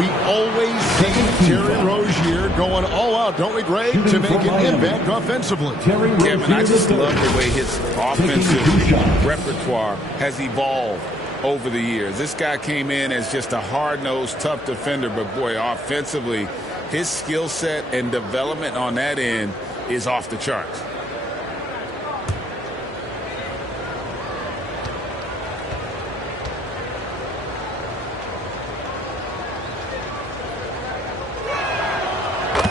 We always see Terry Rozier going all out, don't we, Greg, to make an impact offensively. Kevin, I just love the way his offensive repertoire has evolved over the years. This guy came in as just a hard-nosed, tough defender, but boy, offensively, his skill set and development on that end is off the charts.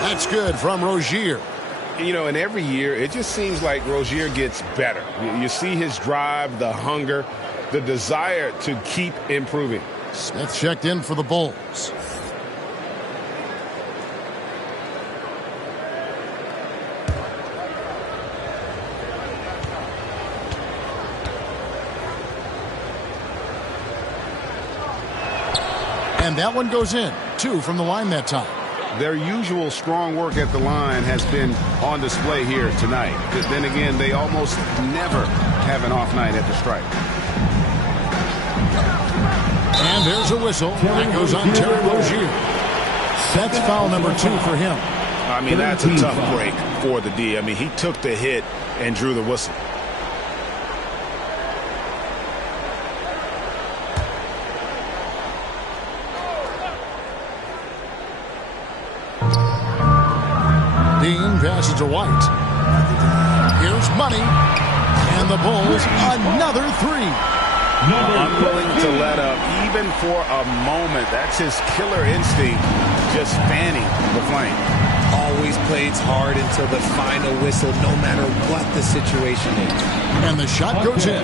That's good from Rozier. You know, and every year, it just seems like Rozier gets better. You see his drive, the hunger, the desire to keep improving. Smith checked in for the Bulls. And that one goes in. 2 from the line that time. Their usual strong work at the line has been on display here tonight. But then again, they almost never have an off night at the stripe. And there's a whistle. That goes on Terry Rozier. That's foul number 2 for him. I mean, that's a tough break for the D. I mean, he took the hit and drew the whistle. Dean passes to White. Here's Money. And the Bulls, another 3. Unwilling to let up, even for a moment. That's his killer instinct, just fanning the flame. Always plays hard until the final whistle, no matter what the situation is. And the shot goes in.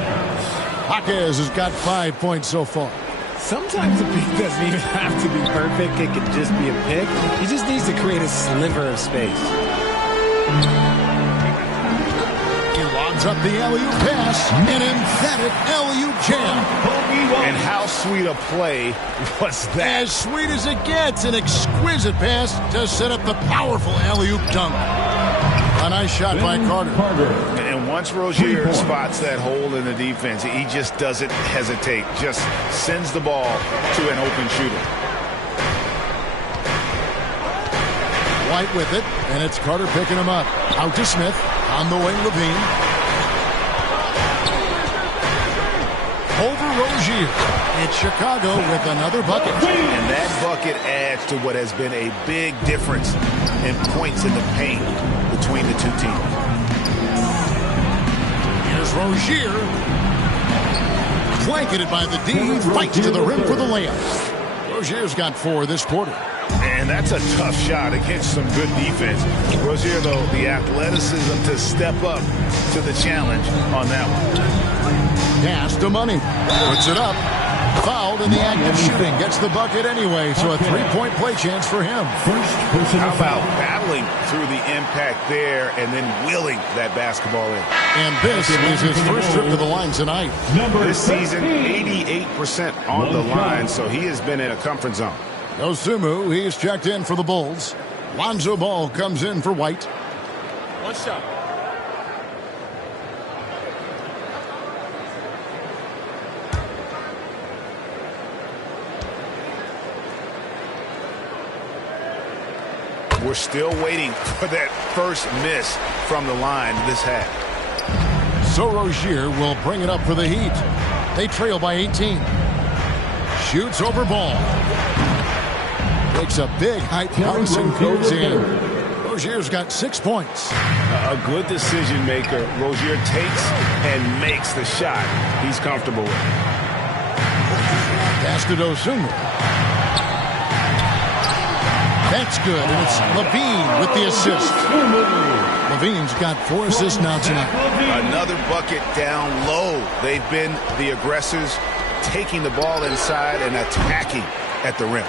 Jaquez has got 5 points so far. Sometimes the pick doesn't even have to be perfect. It could just be a pick. He just needs to create a sliver of space. Up the alley-oop pass, an emphatic alley-oop jam. And how sweet a play was that? As sweet as it gets, an exquisite pass to set up the powerful alley-oop dunk. A nice shot by Carter. And once Rozier spots that hole in the defense, he just doesn't hesitate, just sends the ball to an open shooter. White with it, and it's Carter picking him up. Out to Smith, on the wing, Levine. Over Rozier. It's Chicago with another bucket. And that bucket adds to what has been a big difference in points in the paint between the two teams. Here's Rozier. Blanketed by the D. Fights to the rim for the layup. Rozier's got 4 this quarter. And that's a tough shot against some good defense. Rozier, though, the athleticism to step up to the challenge on that one. Pass to Money. Puts it up. Fouled in the act of shooting. Gets the bucket anyway, so a three-point play chance for him. How about battling through the impact there and then wheeling that basketball in? And this is his first trip to the line tonight. This season, 88% on the line, so he has been in a comfort zone. Dosunmu, he's checked in for the Bulls. Lonzo Ball comes in for White. One shot. We're still waiting for that first miss from the line this half. So Rozier will bring it up for the Heat. They trail by 18. Shoots over Ball. Takes a big height bounce and goes in. Rozier's got 6 points. A good decision maker. Rozier takes and makes the shot he's comfortable with. Pass to Dosunmu. That's good, and it's Levine with the assist. Levine's got 4 assists now tonight. Another bucket down low. They've been the aggressors, taking the ball inside and attacking at the rim.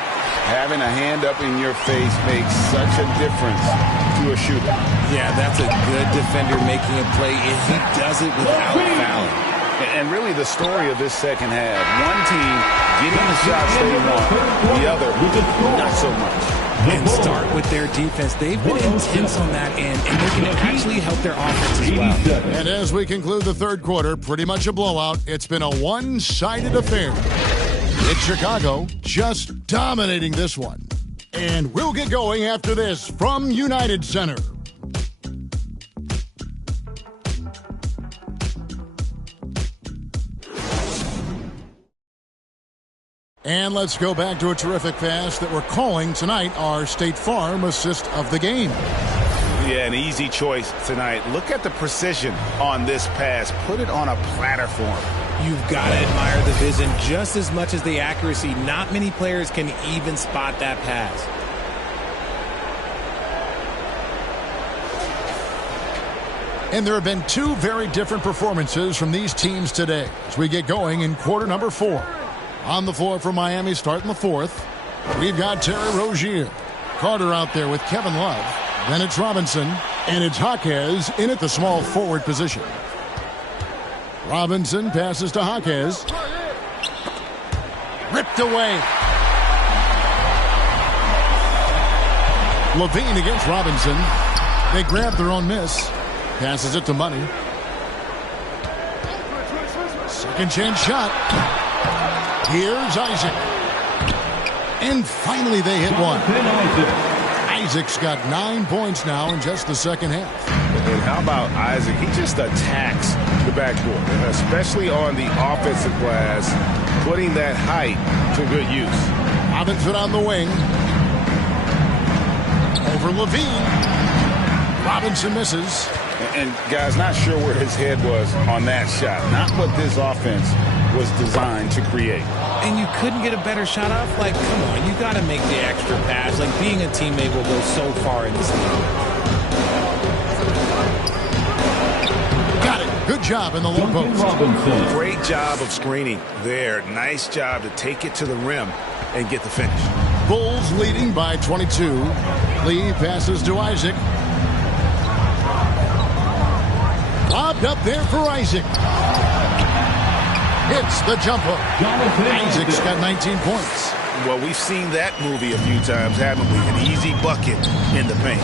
Having a hand up in your face makes such a difference to a shooter. Yeah, that's a good defender making a play, and he does it without fouling. And really the story of this second half, one team getting the shots they want, the other not so much. And start with their defense. They've been intense on that end, and they can actually help their offense as well. And as we conclude the third quarter, pretty much a blowout. It's been a one-sided affair. It's Chicago just dominating this one. And we'll get going after this from United Center. And let's go back to a terrific pass that we're calling tonight our State Farm assist of the game. Yeah, an easy choice tonight. Look at the precision on this pass. Put it on a platter form. You've got to admire the vision just as much as the accuracy. Not many players can even spot that pass. And there have been 2 very different performances from these teams today as we get going in quarter number 4. On the floor for Miami starting the 4th. We've got Terry Rozier. Carter out there with Kevin Love. Then it's Robinson. And it's Jaquez in at the small forward position. Robinson passes to Jaquez. Ripped away. Levine against Robinson. They grab their own miss. Passes it to Money. Second chance shot. Here's Isaac. And finally they hit one. Isaac's got 9 points now in just the second half. And how about Isaac? He just attacks the backboard, especially on the offensive glass, putting that height to good use. Robinson on the wing. Over Levine. Robinson misses. And guys, not sure where his head was on that shot. Not what this offense was designed to create. And you couldn't get a better shot off? Like, come on, you got to make the extra pass. Like, being a teammate will go so far in this game. Got it. Good job in the low post. Great job of screening there. Nice job to take it to the rim and get the finish. Bulls leading by 22. Lee passes to Isaac. Lobbed up there for Isaac. Hits the jumper. Isaac's got 19 points. Well, we've seen that movie a few times, haven't we? An easy bucket in the paint.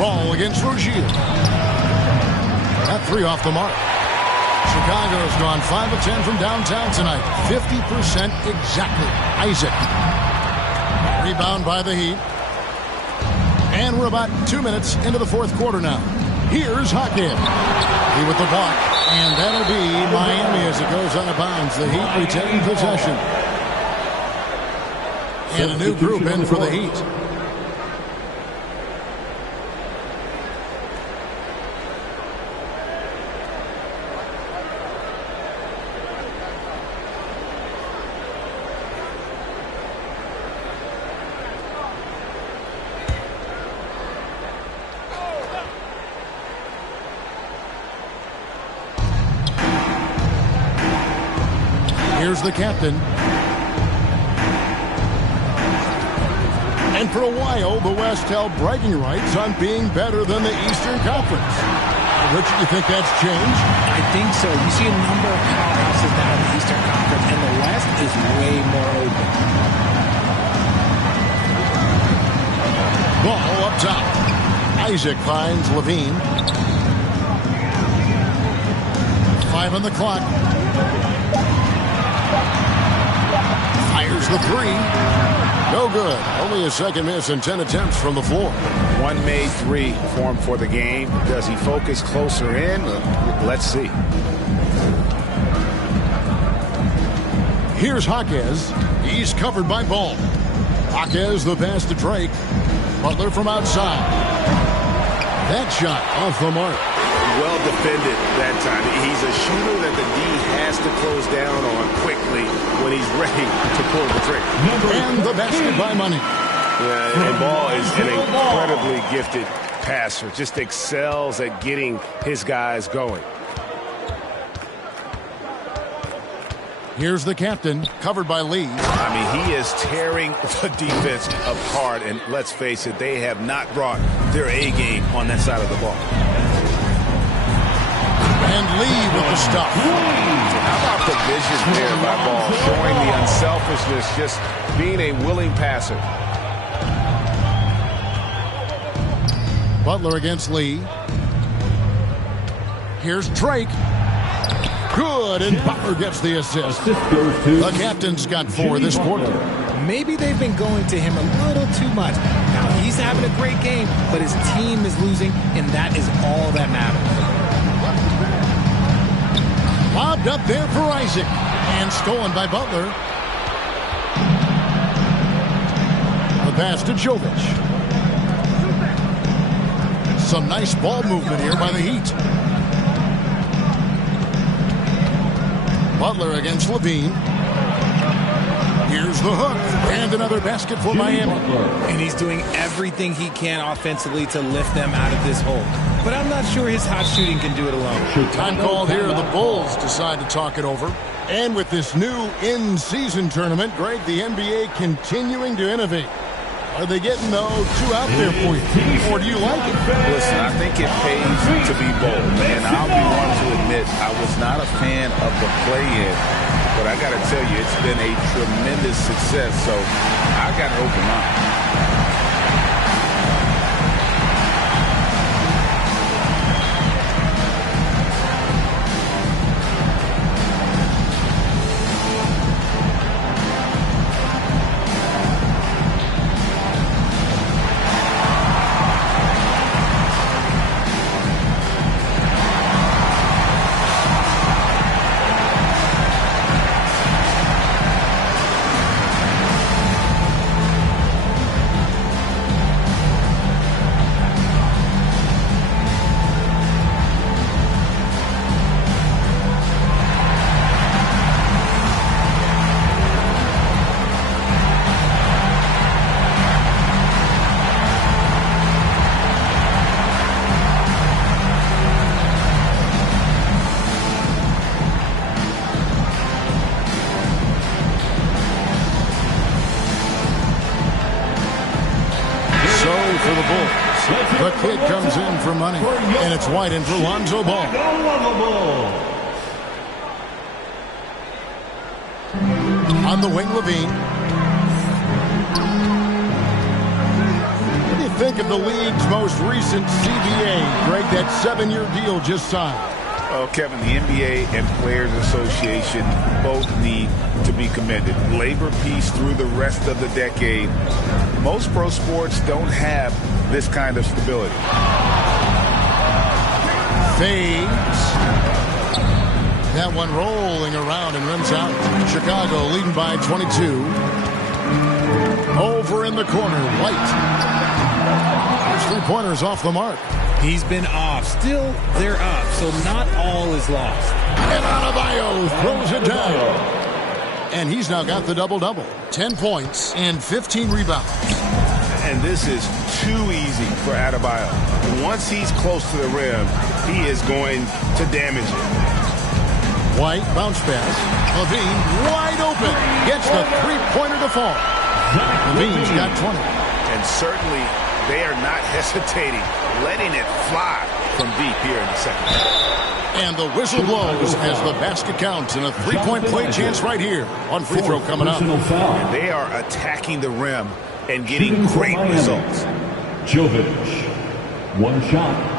Ball against Rozier. That 3 off the mark. Chicago's gone 5 of 10 from downtown tonight. 50% exactly. Isaac. Rebound by the Heat. And we're about 2 minutes into the fourth quarter now. Here's Jaquez. He with the block. And that'll be Miami as it goes out of bounds. The Heat retain possession. And a new group in for the Heat. Here's the captain. And for a while, the West held bragging rights on being better than the Eastern Conference. Richard, you think that's changed? I think so. You see a number of powerhouses now in the Eastern Conference, and the West is way more open. Ball up top. Isaac finds Levine. 5 on the clock. Fires the three. No good. Only a second miss and 10 attempts from the floor. One made three for him for the game. Does he focus closer in? Let's see. Here's Jaquez. He's covered by Ball. Jaquez the pass to Drake. Butler from outside. That shot off the mark. Well defended that time. He's a shooter that the D has to close down on quickly when he's ready to pull the trigger. And the basket by Money. Yeah, and Ball is an incredibly gifted passer. Just excels at getting his guys going. Here's the captain, covered by Lee. I mean, he is tearing the defense apart. And let's face it, they have not brought their A game on that side of the ball. And Lee with the stop. How about the vision there by Ball, showing the unselfishness, just being a willing passer. Butler against Lee. Here's Drake. Good, and Butler gets the assist. The captain's got 4 this quarter. Maybe they've been going to him a little too much. Now, he's having a great game, but his team is losing, and that is all that matters. Lobbed up there for Isaac. And stolen by Butler. The pass to Jovic. Some nice ball movement here by the Heat. Butler against Levine. Here's the hook. And another basket for Miami. And he's doing everything he can offensively to lift them out of this hole. But I'm not sure his hot shooting can do it alone. Time called here. The Bulls decide to talk it over. And with this new in-season tournament, Greg, the NBA continuing to innovate. Are they getting, though, too out there for you? Or do you like it? Listen, I think it pays to be bold. And I'll be one to admit I was not a fan of the play-in. But I got to tell you, it's been a tremendous success. So I got an open mind. The kid comes in for money, and it's White in for Lonzo Ball. On the wing, Levine. What do you think of the league's most recent CBA, Greg, that 7-year deal just signed? Oh, Kevin, the NBA and Players Association both need to be commended. Labor peace through the rest of the decade. Most pro sports don't have this kind of stability. Fades. That one rolling around and runs out. Chicago leading by 22. Over in the corner, White. There's 3 pointers off the mark. He's been off. Still, they're up, so not all is lost. And Adebayo throws it down. And he's now got the double-double. 10 points and 15 rebounds. And this is too easy for Adebayo. Once he's close to the rim, he is going to damage it. White, bounce pass. Levine, wide open. Gets the three-pointer to fall. Levine's got 20. And certainly, they are not hesitating, letting it fly from deep here in the second half. And the whistle blows as the basket counts, and a three-point play chance right here on free throw coming up. And they are attacking the rim and getting great results. Jovic, one shot.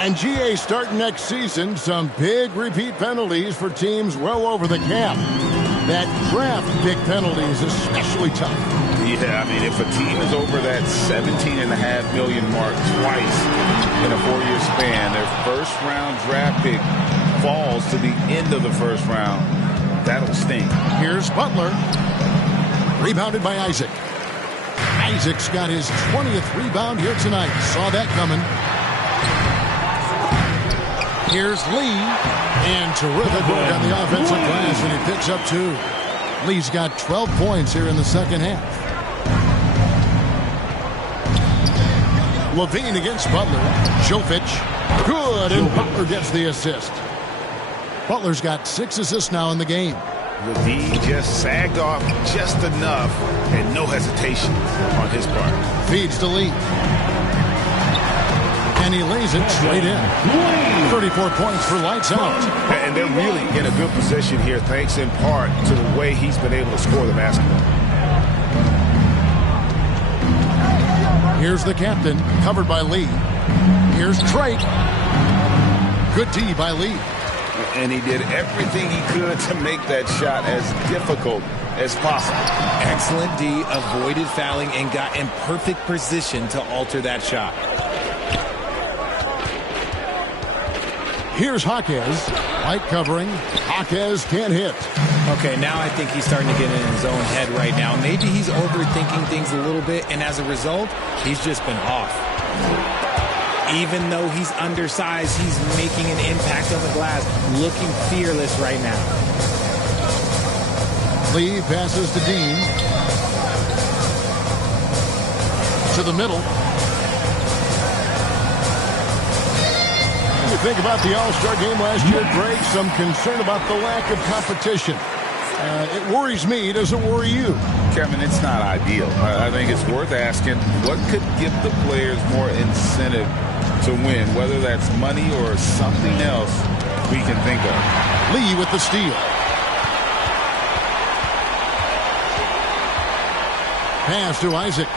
And GA starting next season, some big repeat penalties for teams well over the cap. That draft pick penalty is especially tough. Yeah, I mean, if a team is over that $17.5 million mark twice in a 4-year span, their first-round draft pick falls to the end of the first round, that'll sting. Here's Butler. Rebounded by Isaac. Isaac's got his 20th rebound here tonight. Saw that coming. Here's Lee, and terrific work on the offensive glass, and he picks up 2. Lee's got 12 points here in the second half. Levine against Butler. Jovic, good, and Butler gets the assist. Butler's got 6 assists now in the game. Levine just sagged off just enough, and no hesitation on his part. Feeds to Lee. And he lays it straight in. 34 points for lights out. And they're really in a good position here, thanks in part to the way he's been able to score the basketball. Here's the captain, covered by Lee. Here's Drake. Good D by Lee. And he did everything he could to make that shot as difficult as possible. Excellent D, avoided fouling, and got in perfect position to alter that shot. Here's Jaquez. Light covering. Jaquez can't hit. Okay, now I think he's starting to get in his own head right now. Maybe he's overthinking things a little bit, and as a result, he's just been off. Even though he's undersized, he's making an impact on the glass, looking fearless right now. Lee passes to Dean. To the middle. You think about the All-Star game last year, Greg, some concern about the lack of competition. It worries me. Does it worry you? Kevin, it's not ideal. I think it's worth asking what could give the players more incentive to win, whether that's money or something else we can think of. Lee with the steal. Pass to Isaac.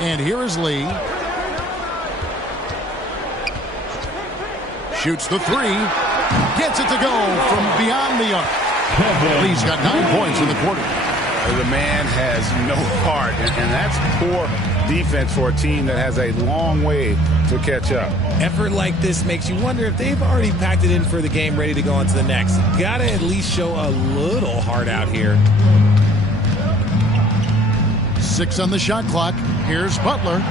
And here is Lee. Shoots the 3. Gets it to go from beyond the arc. Lee's got 9 points in the quarter. The man has no heart, and that's poor defense for a team that has a long way to catch up. Effort like this makes you wonder if they've already packed it in for the game, ready to go on to the next. Gotta at least show a little heart out here. 6 on the shot clock. Here's Butler.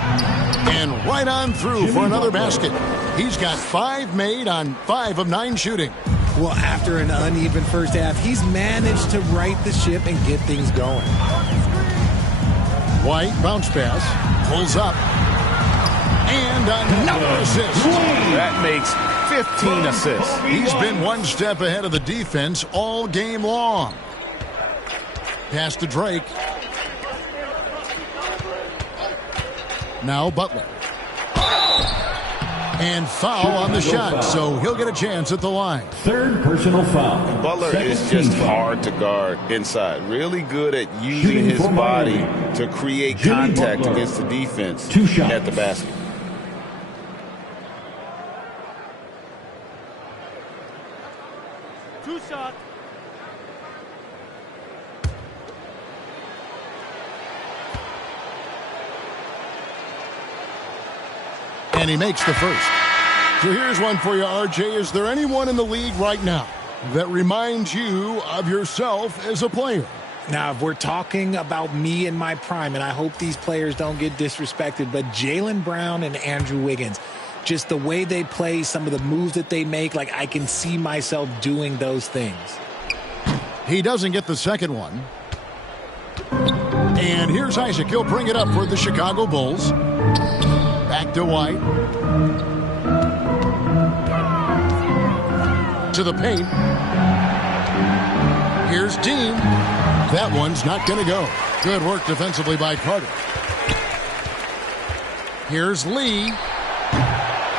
And right on through for another basket. He's got 5 made on 5 of 9 shooting. Well, after an uneven first half, he's managed to right the ship and get things going. White, bounce pass, pulls up, and another assist. That makes 15 assists. He's been one step ahead of the defense all game long. Pass to Drake. Now Butler. And foul on the shot, so he'll get a chance at the line. Third personal foul. Butler is just hard to guard inside. Really good at using his body to create contact against the defense at the basket. Two shots. And he makes the first. So here's one for you, RJ. Is there anyone in the league right now that reminds you of yourself as a player? Now, if we're talking about me in my prime, and I hope these players don't get disrespected, but Jaylen Brown and Andrew Wiggins, just the way they play, some of the moves that they make, like I can see myself doing those things. He doesn't get the second one. And here's Isaac. He'll bring it up for the Chicago Bulls. Back to White. To the paint. Here's Dean. That one's not going to go. Good work defensively by Carter. Here's Lee.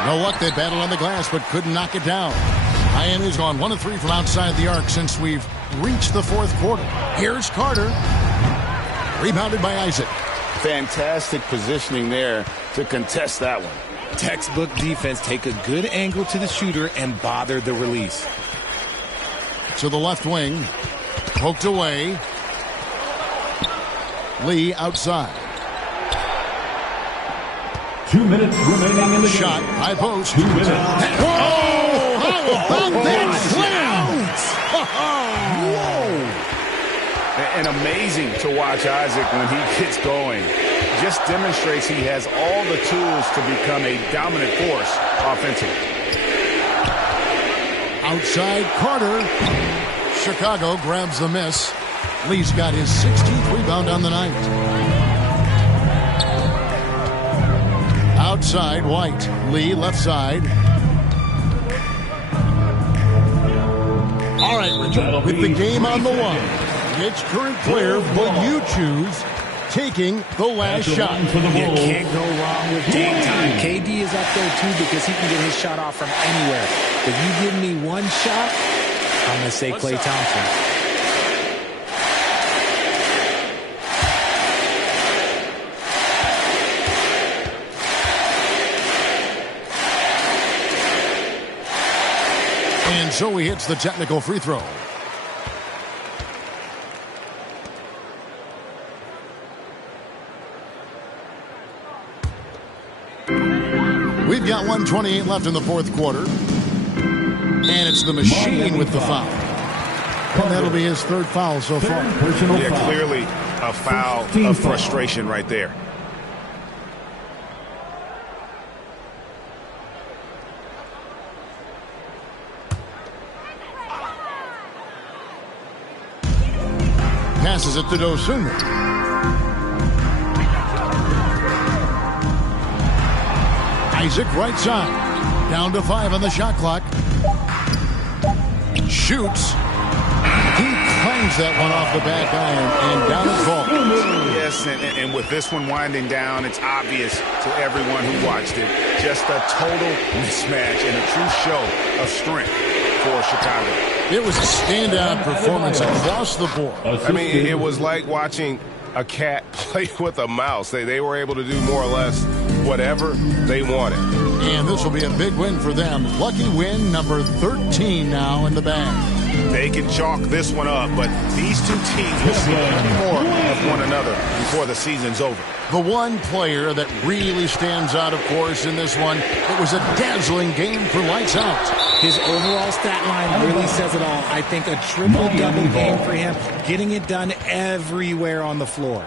No luck. They battled on the glass, but couldn't knock it down. Miami's gone 1 of 3 from outside the arc since we've reached the fourth quarter. Here's Carter. Rebounded by Isaac. Fantastic positioning there to contest that one. Textbook defense. Take a good angle to the shooter and bother the release. To the left wing. Poked away. Lee outside. 2 minutes remaining in the shot. game. High post. 2 minutes. Whoa! How about that slam? Whoa! And amazing to watch Isaac when he gets going. Just demonstrates he has all the tools to become a dominant force offensively. Outside Carter. Chicago grabs the miss. Lee's got his 16th rebound on the night. Outside White. Lee left side. All right, Richard. With the game on the line, which current player would you choose taking the last shot? You can't go wrong with game time. KD is up there too because he can get his shot off from anywhere. If you give me one shot, I'm going to say Klay Thompson. And so he hits the technical free throw. We've got 1:28 left in the fourth quarter. And it's the machine with the foul. And that'll be his third foul so far. Yeah, clearly a foul of frustration right there. Passes it to Dosunmu. Isaac right side. Down to 5 on the shot clock. Shoots. He claims that one off the back iron and down it falls. Yes, and with this one winding down, it's obvious to everyone who watched it. Just a total mismatch and a true show of strength for Chicago. It was a standout performance across the board. I mean, it was like watching a cat play with a mouse. They were able to do more or less whatever they wanted. And this will be a big win for them. Lucky win number 13 now in the bag. They can chalk this one up, but these two teams will see many more of one another before the season's over. The one player that really stands out, of course, in this one, it was a dazzling game for lights out. His overall stat line really says it all. I think a triple-double game for him, getting it done everywhere on the floor.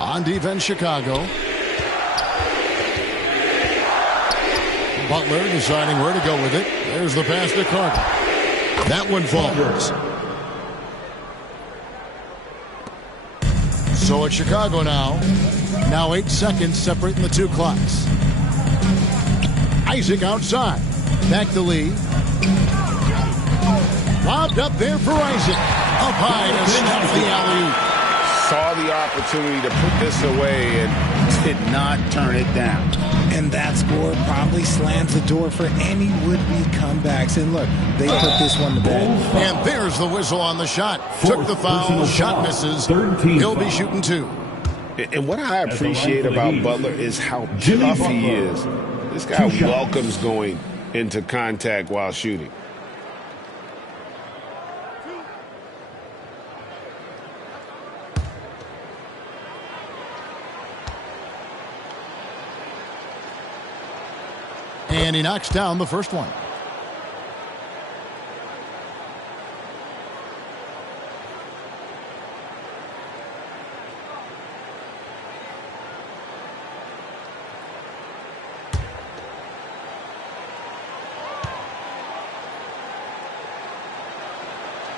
On defense, Chicago. Butler deciding where to go with it. There's the pass to Carter. That one falls. So it's Chicago now. Now 8 seconds separating the two clocks. Isaac outside. Back to Lee. Lobbed up there for Isaac. Up high to stop the alley-oop. Saw the opportunity to put this away and did not turn it down. And that score probably slams the door for any would-be comebacks. And look, they put this one to bed. And there's the whistle on the shot. Took the foul, shot misses. He'll be shooting 2. And what I appreciate about Butler is how tough he is. This guy welcomes going into contact while shooting. And he knocks down the first one.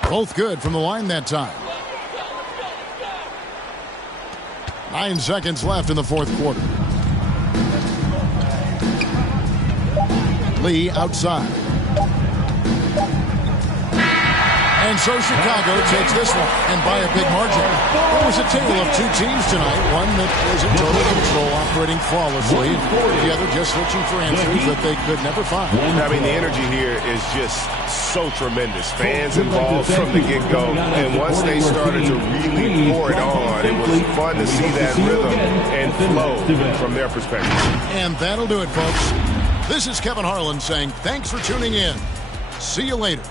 Both good from the line that time. 9 seconds left in the fourth quarter. Lee outside. And so Chicago takes this one, and by a big margin. It was a tale of two teams tonight, one that was in total control, operating flawlessly, the other just searching for answers that they could never find. I mean, the energy here is just so tremendous. Fans involved from the get-go, and once they started to really pour it on, it was fun to see that rhythm and flow from their perspective. And that'll do it, folks. This is Kevin Harlan saying thanks for tuning in. See you later.